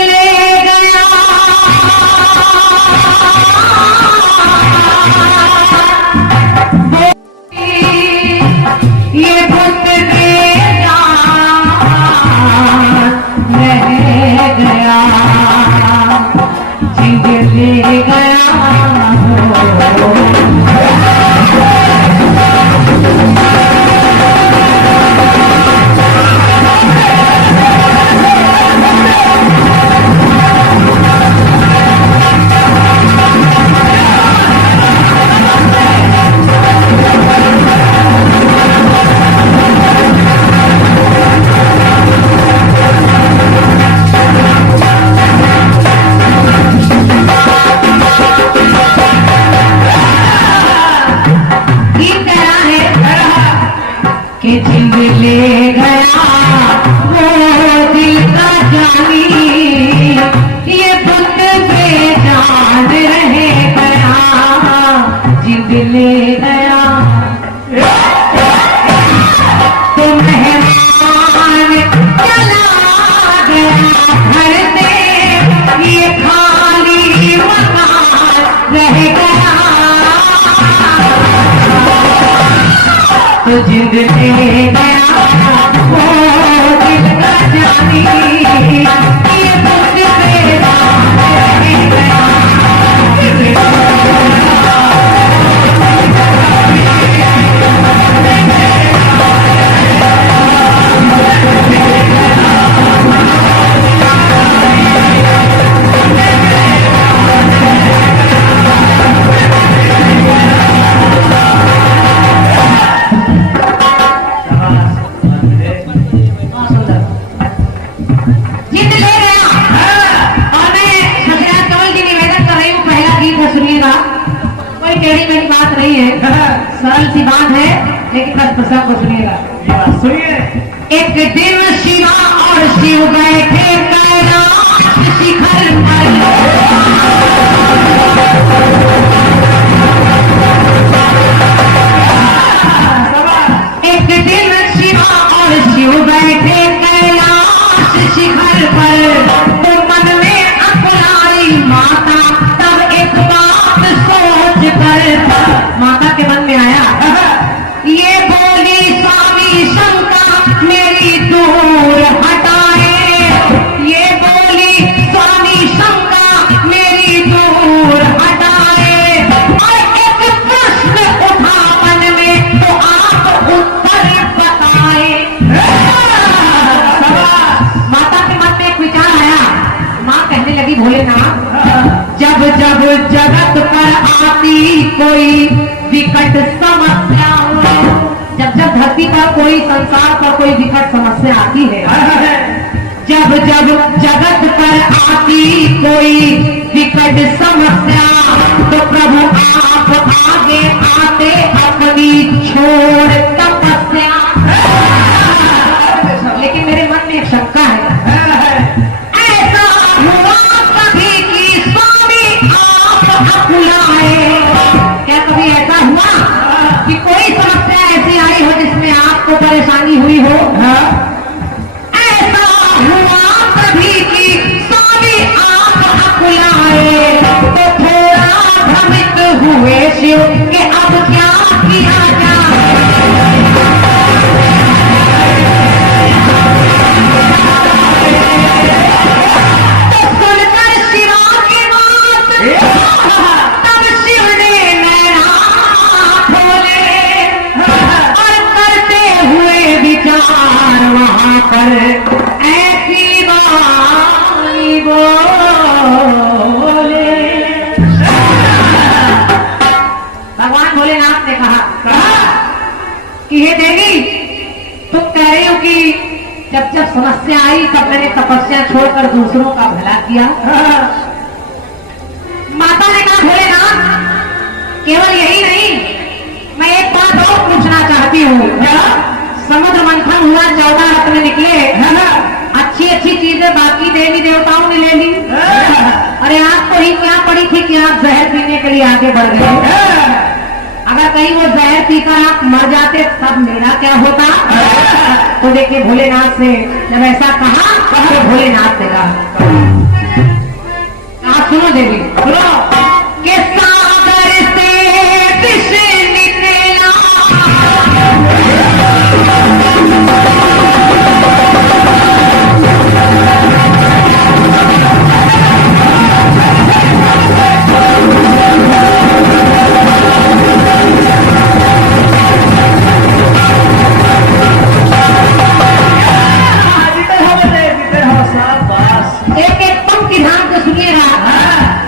गया ये बुत बेजान रह गया, जिंद ले गया। के जिंद ले गया वो दिल का जानी, ये बुत बेजान रह गया, जिंद ले गया। तो मेहमान चला गया घर से, ये खाली मकान रह गया, तो जिंद ले गया वो दिल का जानी, ये बुत बेजान रह गया। बात नहीं है, सरल सी बात है, लेकिन बस प्रसंग को सुनिएगा। सुनिए। एक दिन शिवा और शिव बैठे कैलाश शिखर पर, एक दिन शिवा शिव बैठे कैलाश शिखर पर, तो मन में अपनाई माता तब एक बात सोच कर। माता के मन में आया, ये बोली स्वामी शंका मेरी दूर हटाए, ये बोली स्वामी शंका मेरी दूर हटाए। और एक प्रश्न उठा मन में, तो आप उत्तर बताए। माता के मन में एक विचार आया। माँ कहने लगी, भोलेनाथ, जब जब जगत पर आती कोई विकट समस्या, जब जब धरती पर कोई, संसार पर कोई विकट समस्या आती है, जब जब जगत पर आती कोई विकट समस्या, तो प्रभु आप आगे आते अपनी छोड़ तपस्या। लेकिन मेरे मन में एक शंका है, ऐसा हुआ कभी कि स्वामी आप अकुलाए? क्या कभी ऐसा हुआ कि कोई समस्या ऐसी आई हो जिसमें आपको परेशानी हुई हो? ऐसा हुआ कभी कि स्वामी आप अकुलाए, तो थोड़ा भ्रमित हुए शिव कि अब क्या किया जाए। तो सुनकर शिवा की बात, तब शिव ने नैना खोले और करते हुए विचार वहां पर ऐसी वाणी बोले। भगवान भोलेनाथ ने कहा कि हे देवी, तुम कह रही हो कि जब जब समस्या आई तब मैंने तपस्या छोड़कर दूसरों का भला किया। माता ने कहा, भोलेनाथ, केवल यही नहीं, मैं एक बात और पूछना चाहती हूँ। समुद्र मंथन हुआ, 14 रत्न निकले, अच्छी अच्छी चीजें बाकी देवी देवताओं ने ले ली। अरे आपको ही क्या पड़ी थी कि आप जहर पीने के लिए आगे बढ़ गए? अगर कहीं वो जहर पीकर आप मर जाते तब मेरा क्या होता? तो देखिए, भोलेनाथ से जब ऐसा कहा तो भोलेनाथ ने कहा, सुनो देवी, सुनो, कि सागर से विष निकला, एक एक पंक्ति ध्यान से सुनिएगा।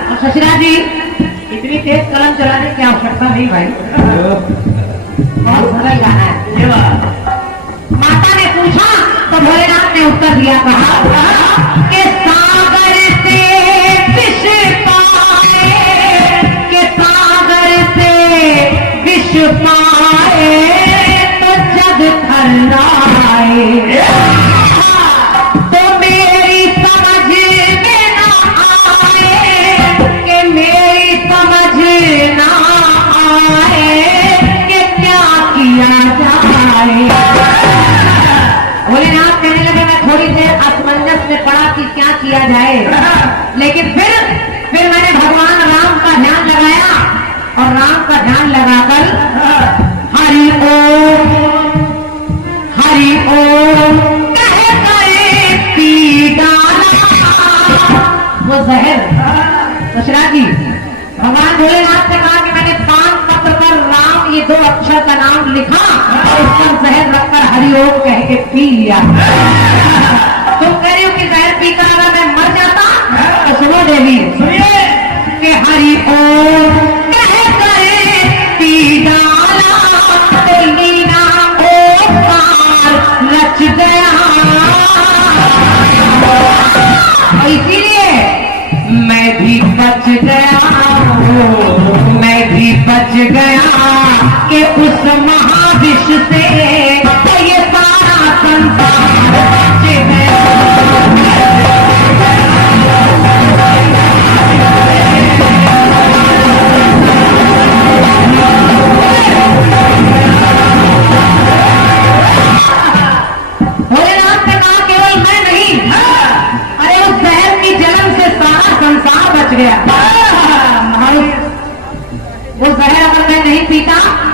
और ससुरा जी, इतनी तेज कलम चलाने की आवश्यकता नहीं भाई, बहुत सरल गाना है। माता ने पूछा तो भोलेनाथ ने उत्तर दिया, कहा कि सागर से विष पाए, कि सागर से विष पाए तो जग थर्राए। भोलेनाथ कहने लगे, मैं थोड़ी देर असमंजस में पड़ा कि क्या किया जाए, लेकिन फिर मैंने भगवान राम का ध्यान लगाया और राम का ध्यान लगाकर हरि ओम कह करे पी डाला वो जहर। दशरथ जी, भगवान भोलेनाथ ने कहा कि मैंने पान पत्र पर राम, ये 2 अक्षर का नाम लिखा और उस पर जहर रखकर हरिओम कह के पी लिया। तुम कह रही हो कि जहर पीकर अगर मैं मर जाता, तो सुनो देवी, सुनिए, कि हरिओम कह करे पी डाला, तो लीना ओंकार रच गया। इसीलिए मैं भी बच गया, मैं भी बच गया कि उस महाविष से तो ये सारा संसार बच गया।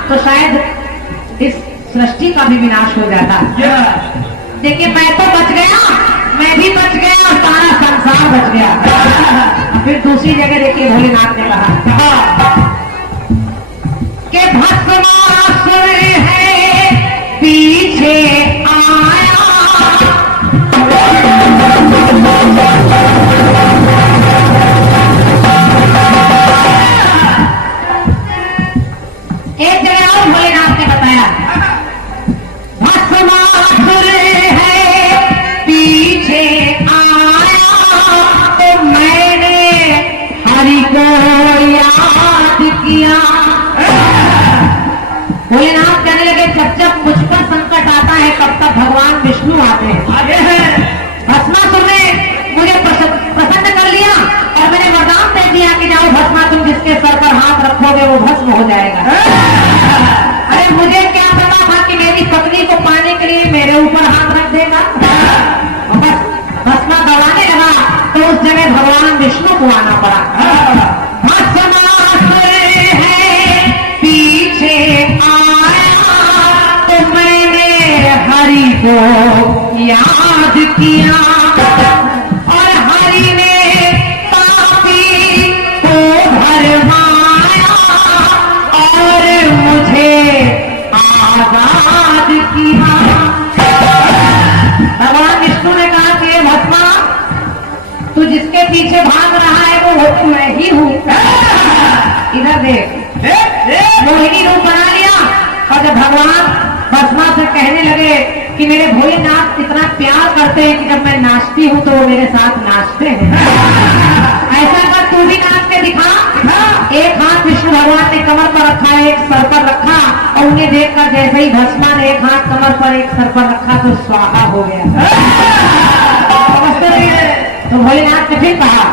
तो शायद इस सृष्टि का भी विनाश हो जाता। देखिए मैं तो बच गया, मैं भी बच गया और सारा संसार बच गया। फिर दूसरी जगह देखिए भोलेनाथ ने कहा कि भस्मासुर है पीछे आया, एक जगह और भोलेनाथ ने बताया भस्मासुर है पीछे आया, तो मैंने हरि को याद किया। भोलेनाथ कहने लगे जब जब मुझ पर संकट आता है तब तक भगवान विष्णु आते हैं। आगे है भस्मासुर ने मुझे प्रसन्न कर लिया और मैंने वरदान दे दिया कि जाओ भस्मासुर जिसके सर पर हाथ रखोगे वो भस्म हो जाएगा। अरे मुझे क्या पता था कि मेरी पत्नी को पाने के लिए मेरे ऊपर हाथ रख देगा। बस भस्मा दबाने लगा तो उस जगह भगवान विष्णु को आना पड़ा। भस्मासुर है पीछे आया, तो मैंने हरि को याद किया और हरि ने पापी को भरमाया और मुझे आजाद किया। भगवान विष्णु ने कहा कि ये भस्मा तू जिसके पीछे भाग रहा है वो तो मैं ही हूँ। इधर देख मोहिनी रूप बना लिया और जब भगवान भस्मा से कहने लगे कि मेरे भोलेनाथ इतना प्यार करते हैं कि जब मैं नाचती हूँ तो वो मेरे साथ नाचते हैं, ऐसा कर तू भी नाच के दिखा। एक हाथ विष्णु भगवान ने कमर पर रखा, एक सर पर रखा और उन्हें देखकर जैसे ही भस्मा ने एक हाथ कमर पर एक सर पर रखा तो स्वाहा हो गया। तो भोलेनाथ ने फिर कहा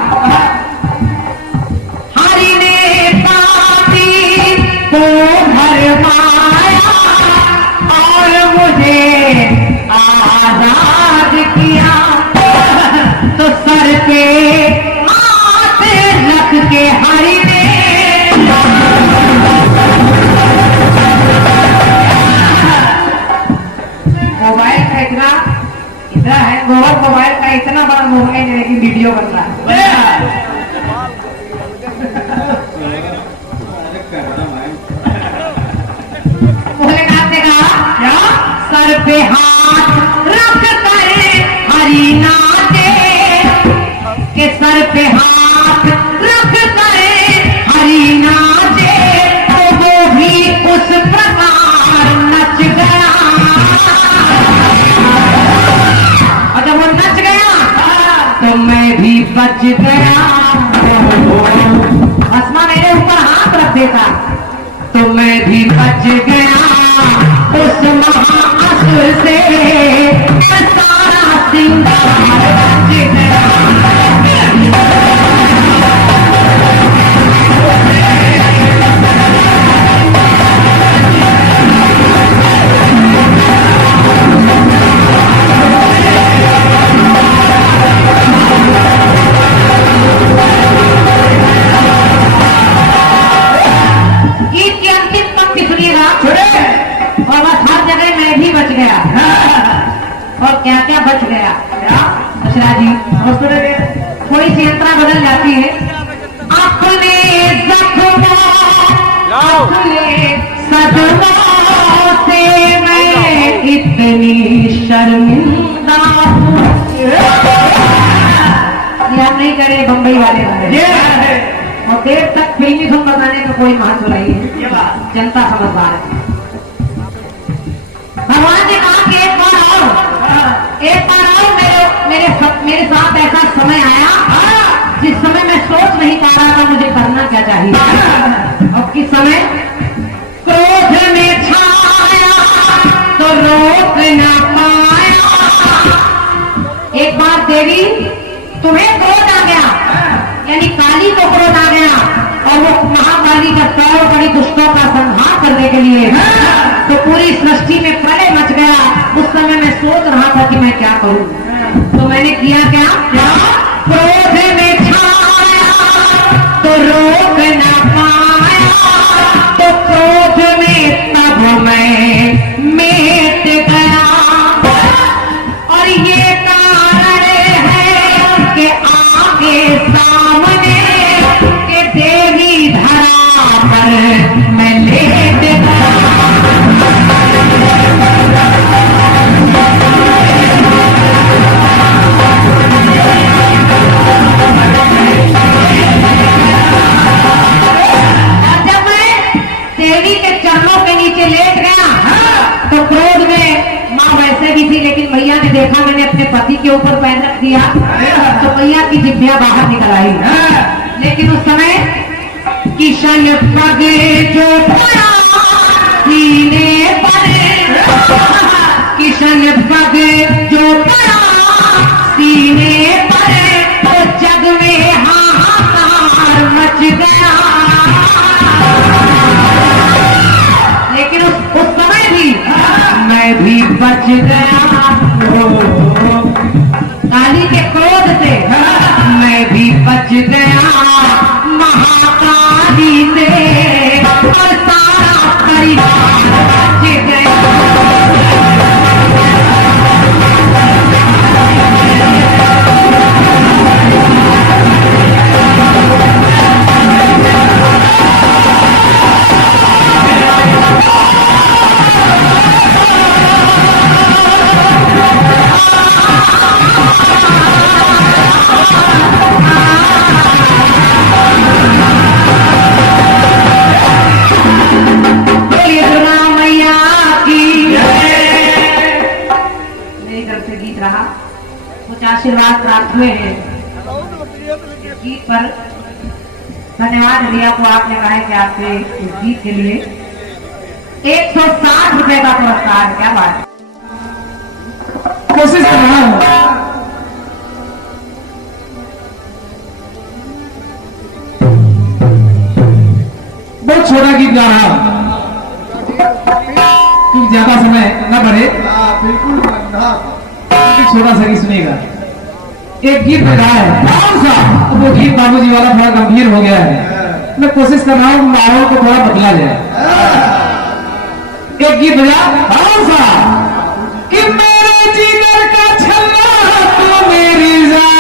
हरि ने पापी को भरमाया और मुझे आजाद किया, तो सर पे हाथ रख के हरि ने मोबाइल का इतना है, मोबाइल का इतना बड़ा मोबाइल है कि वीडियो बन रहा है। भोलेनाथ ने कहा क्या सर पे हाथ रख कर हरि नाचे, के सर पे हाथ रख कर हरि नाचे, तो वो भी उस प्रकार नच गया। और जब वो नच गया तो मैं भी बच गया। भस्मा मेरे ऊपर हाथ रख देता तो मैं भी बच गया उस महाअसुर से, सारा सिंगार बच गया। गीत की अंतिम पंक्ति सुनिएगा और बस हर जगह मैं भी बच गया। और क्या क्या बच गया दशरा जी, थोड़ी सी यंत्रा बदल जाती है। अपने जख्मों अपने सदमों से मैं इतनी शर्मिंदा हूँ। याद नहीं करे बम्बई वाले और देर तक फिल्मी धुन बताने का कोई महत्व नहीं है, जनता समझदार है। भगवान ने कहा कि एक बार और मेरे साथ ऐसा समय आया जिस समय मैं सोच नहीं पा रहा था मुझे करना क्या चाहिए। और किस समय क्रोध में छाया तो रोक ना पाया। एक बार देवी तुम्हें क्रोध आ गया, यानी काली को क्रोध आ गया और वो महाकाली का करोड़ बड़ी दुष्टों का संहार करने के लिए तो पूरी सृष्टि में प्रलय मच गया। उस समय मैं सोच रहा था कि मैं क्या करूं, तो मैंने किया क्या, क्रोध में छाया तो रोक ना पाया, तो क्रोध में मैंने देखा, मैंने अपने पति के ऊपर पैर रख दिया तो मैया की जिभ्या बाहर निकल आई। लेकिन उस समय किशन पगे जो पड़ा सीने पर, किशन पगे जो पड़ा सीने पर, तो जग में हाहाकार मच गया। लेकिन उस समय भी मैं भी बच गया, काली के क्रोध से मैं भी बच गया महाकाली से, और सारा परिवार बच गया। कुछ आशीर्वाद प्राप्त हुए हैं गीत पर। धन्यवाद रिया को, आपने कहा कि आपके इस गीत के लिए 160 रुपए का पुरस्कार। क्या बात, कोशिश कर रहा हूं। बहुत छोटा गीत गा रहा हूं क्योंकि ज्यादा समय न बढ़े, बिल्कुल छोटा सा गीत सुनेगा। एक गीत बजा है, कौन सा? वो गीत बाबूजी वाला थोड़ा गंभीर हो गया है। मैं कोशिश कर रहा हूँ माहौल को थोड़ा बदला जाए। एक गीत बजा, कौन सा? कि मेरे जिगर का छल्ला तू मेरी जान,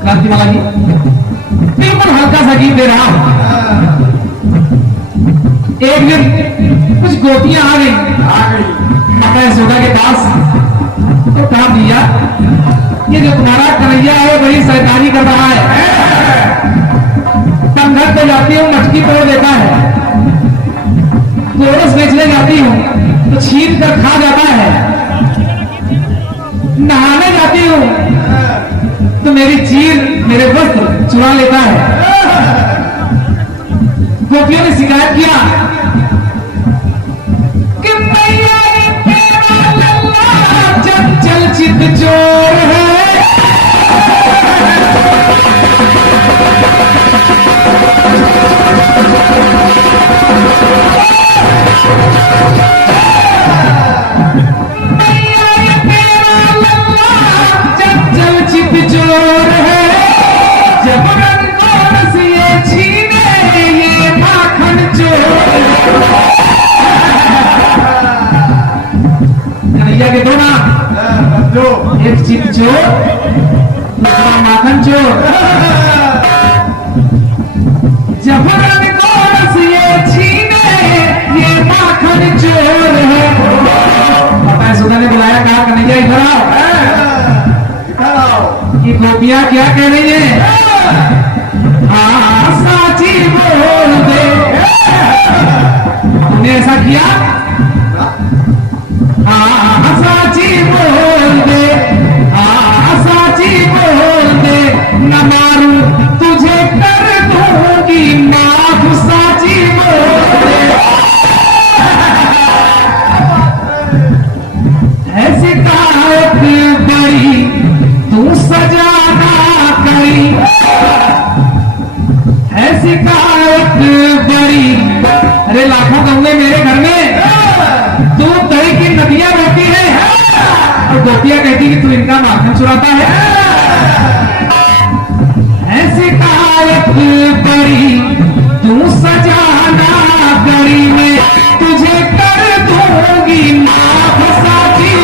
क्रांति वाला गीत बिल्कुल हल्का सा गीत दे रहा हूं। एक दिन कुछ गोपियां आ गई माता यशोदा के पास, तो कहा दिया ये जो तुम्हारा कन्हैया है वही शैतानी कर रहा है। तंगत पे जाती हूँ मटकी तोड़ देता है, गोरस बेचने जाती हूँ तो छीन कर खा जाता है, नहाने जाती हूँ तो मेरी चीर मेरे वस्त्र चुरा लेता है। गोपियों ने शिकायत किया कि भैया तेरा लल्ला चंचल चित चोर है। चोर है जबरन कौन सी ये छीने ये माखन चोर। कन्हैया के दो नाम, जो एक चित चोर दूसरा माखन चोर। जबरन कौन सी ये छीने ये माखन चोर है। माता यशोदा ने बुलाया, कहा कन्हैया इधर आओ। कि गोपियां क्या कह रही है? हाँ साची बोल दे। तुमने ऐसा किया? हाँ साची बोल दे, हाँ साची बोल दे, न मारू तुझे कर दूंगी माफ, साची बोल दे। ऐसी कहा शिकायत बड़ी तू सजाना करी, है शिकायत बड़ी। अरे लाखों गंगे मेरे घर में, तू दही की नदियां बहती है और गोपियां कहती कि तू इनका माखन चुराता है। शिकायत बड़ी तू सजाना करी, में तुझे कर दूंगी माफ साथी।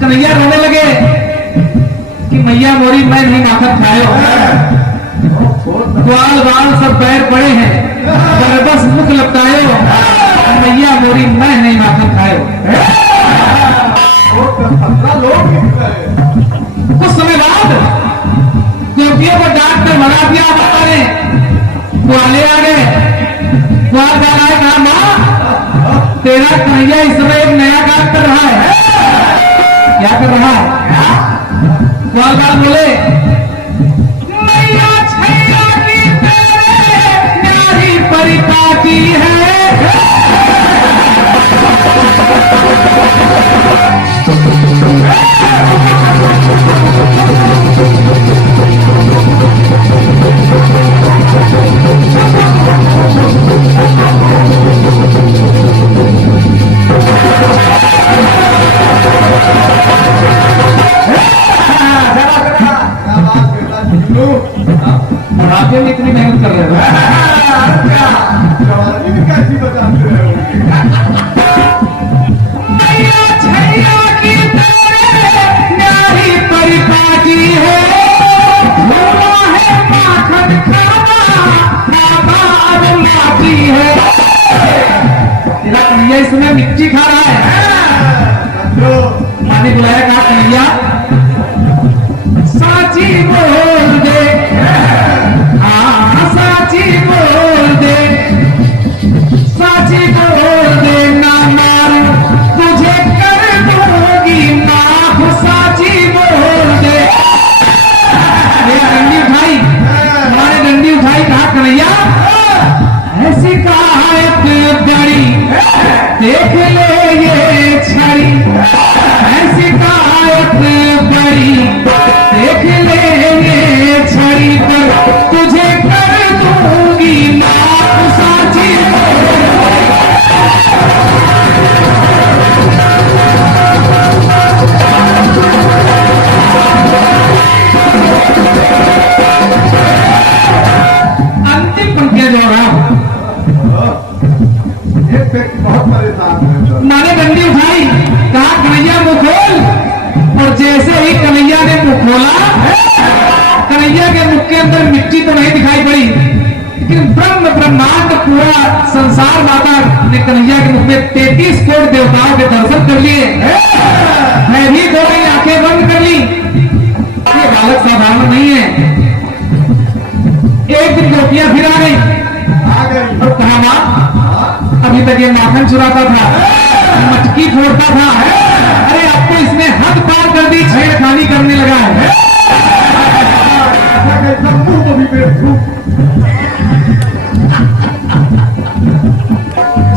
कन्हैया रोने लगे कि मैया मोरी मैं नहीं माखन खायो, ग्वाल बाल सब पैर पड़े हैं, बस मुख लपटायो, मैया मोरी मैं नहीं माखन खायो। कुछ समय बाद गोपियों को डांट कर भगा दिया माता ने, ग्वाले आ गए। ग्वाल जा रहा है, कहा माँ तेरा कन्हैया इस समय एक नया काम कर रहा है। क्या कर रहा है? ग्वाल बाल बोले मैया छैया की तेरे न्यारी परिपाटी है। बुढ़ापे में इतनी मेहनत कर रहे हो, मैया छैया की तेरे न्यारी परिपाटी है, भूला है माखन खाना खाबार माटी है। तेरा कन्हैया इसमें मिट्टी खा रहा है। माँ ने बुलाया, कहा कन्हैया साची बोल दे, हाँ साची बोल दे, साची बोल दे ना मारू तुझे कर दूंगी माफ, साची बोल दे। मेरा डंडी उठाई, हमारे डंडी उठाई, कहा कन्हैया ऐसी शिकायत बड़ी देख ले ये छड़ी, ऐसी शिकायत बड़ी देख ले ये छड़ी, पर तुझे कर दूंगी माफ साची। अंतिम पंक्तियां जो रहा बहुत परेशान है। माने डंडी उठाई, कहा कन्हैया मुंह खोल, और जैसे ही कन्हैया ने मुंह खोला, कन्हैया के मुख के अंदर मिट्टी तो नहीं दिखाई पड़ी, लेकिन ब्रह्म ब्रह्मांड पूरा संसार माता ने कन्हैया के मुख में 33 करोड़ देवताओं के दर्शन कर लिए। मैं भी दो नई आंखें बंद कर ली। ये बालक साधारण नहीं है। एक दिन गोपियां फिर आ गई और कहा मां अभी तक ये माखन चुराता था, मटकी फोड़ता था, अरे अब तो इसने हद पार कर दी, छेड़खानी करने लगा है।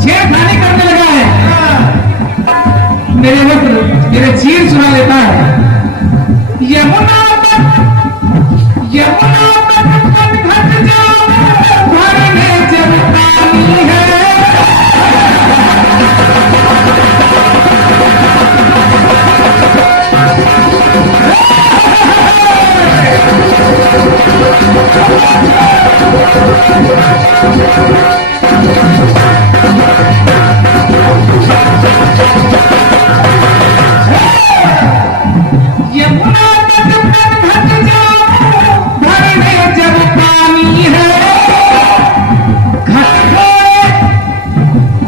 छेड़खानी करने लगा है, मेरे वस्त्र मेरे चीर चुरा लेता है। यमुना यमुना घट जाओ घर में जब पानी है, यमुना घट जाओ घर में जब पानी है,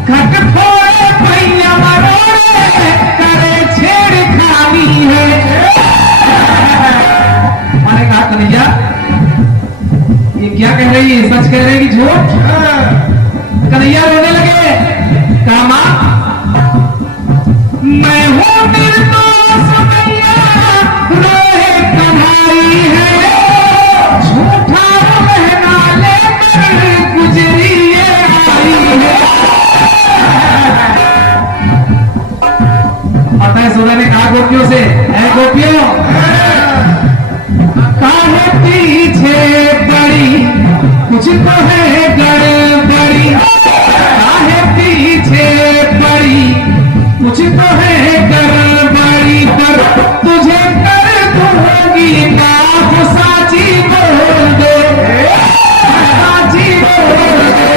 घट फोड़े भैया मरोड़े करे छेड़खानी है। मैंने कहा कन्हैया ये क्या कह रही है, सच कह रही है कि झूठ? कन्हैया रोने लगे, कहा मां मैं हूं निर्दोष, मैया रोए कन्हैया है। कुछ तो है गड़बड़ी काहे पीछे पड़ी, कुछ तो है गड़बड़ी पर तुझे कर दूंगी माफ, साची बोल दे, साची बोल दे,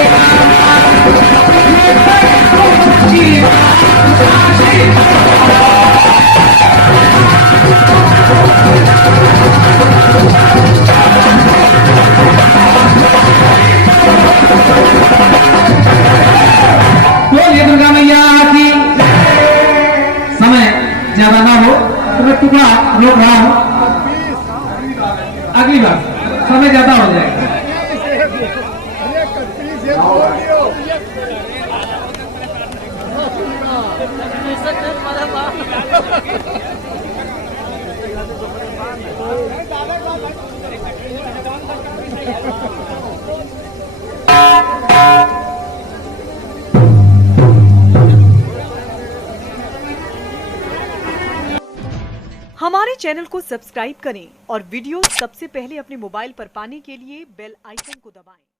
तुझे कर दूंगी माफ, साची बोल दे। बोलिए दुर्गा मैया की। समय ज्यादा ना हो तो मैं टुकड़ा रोक रहा हूं, अगली बार समय ज्यादा हो जाएगा। हमारे चैनल को सब्सक्राइब करें और वीडियो सबसे पहले अपने मोबाइल पर पाने के लिए बेल आइकन को दबाएं।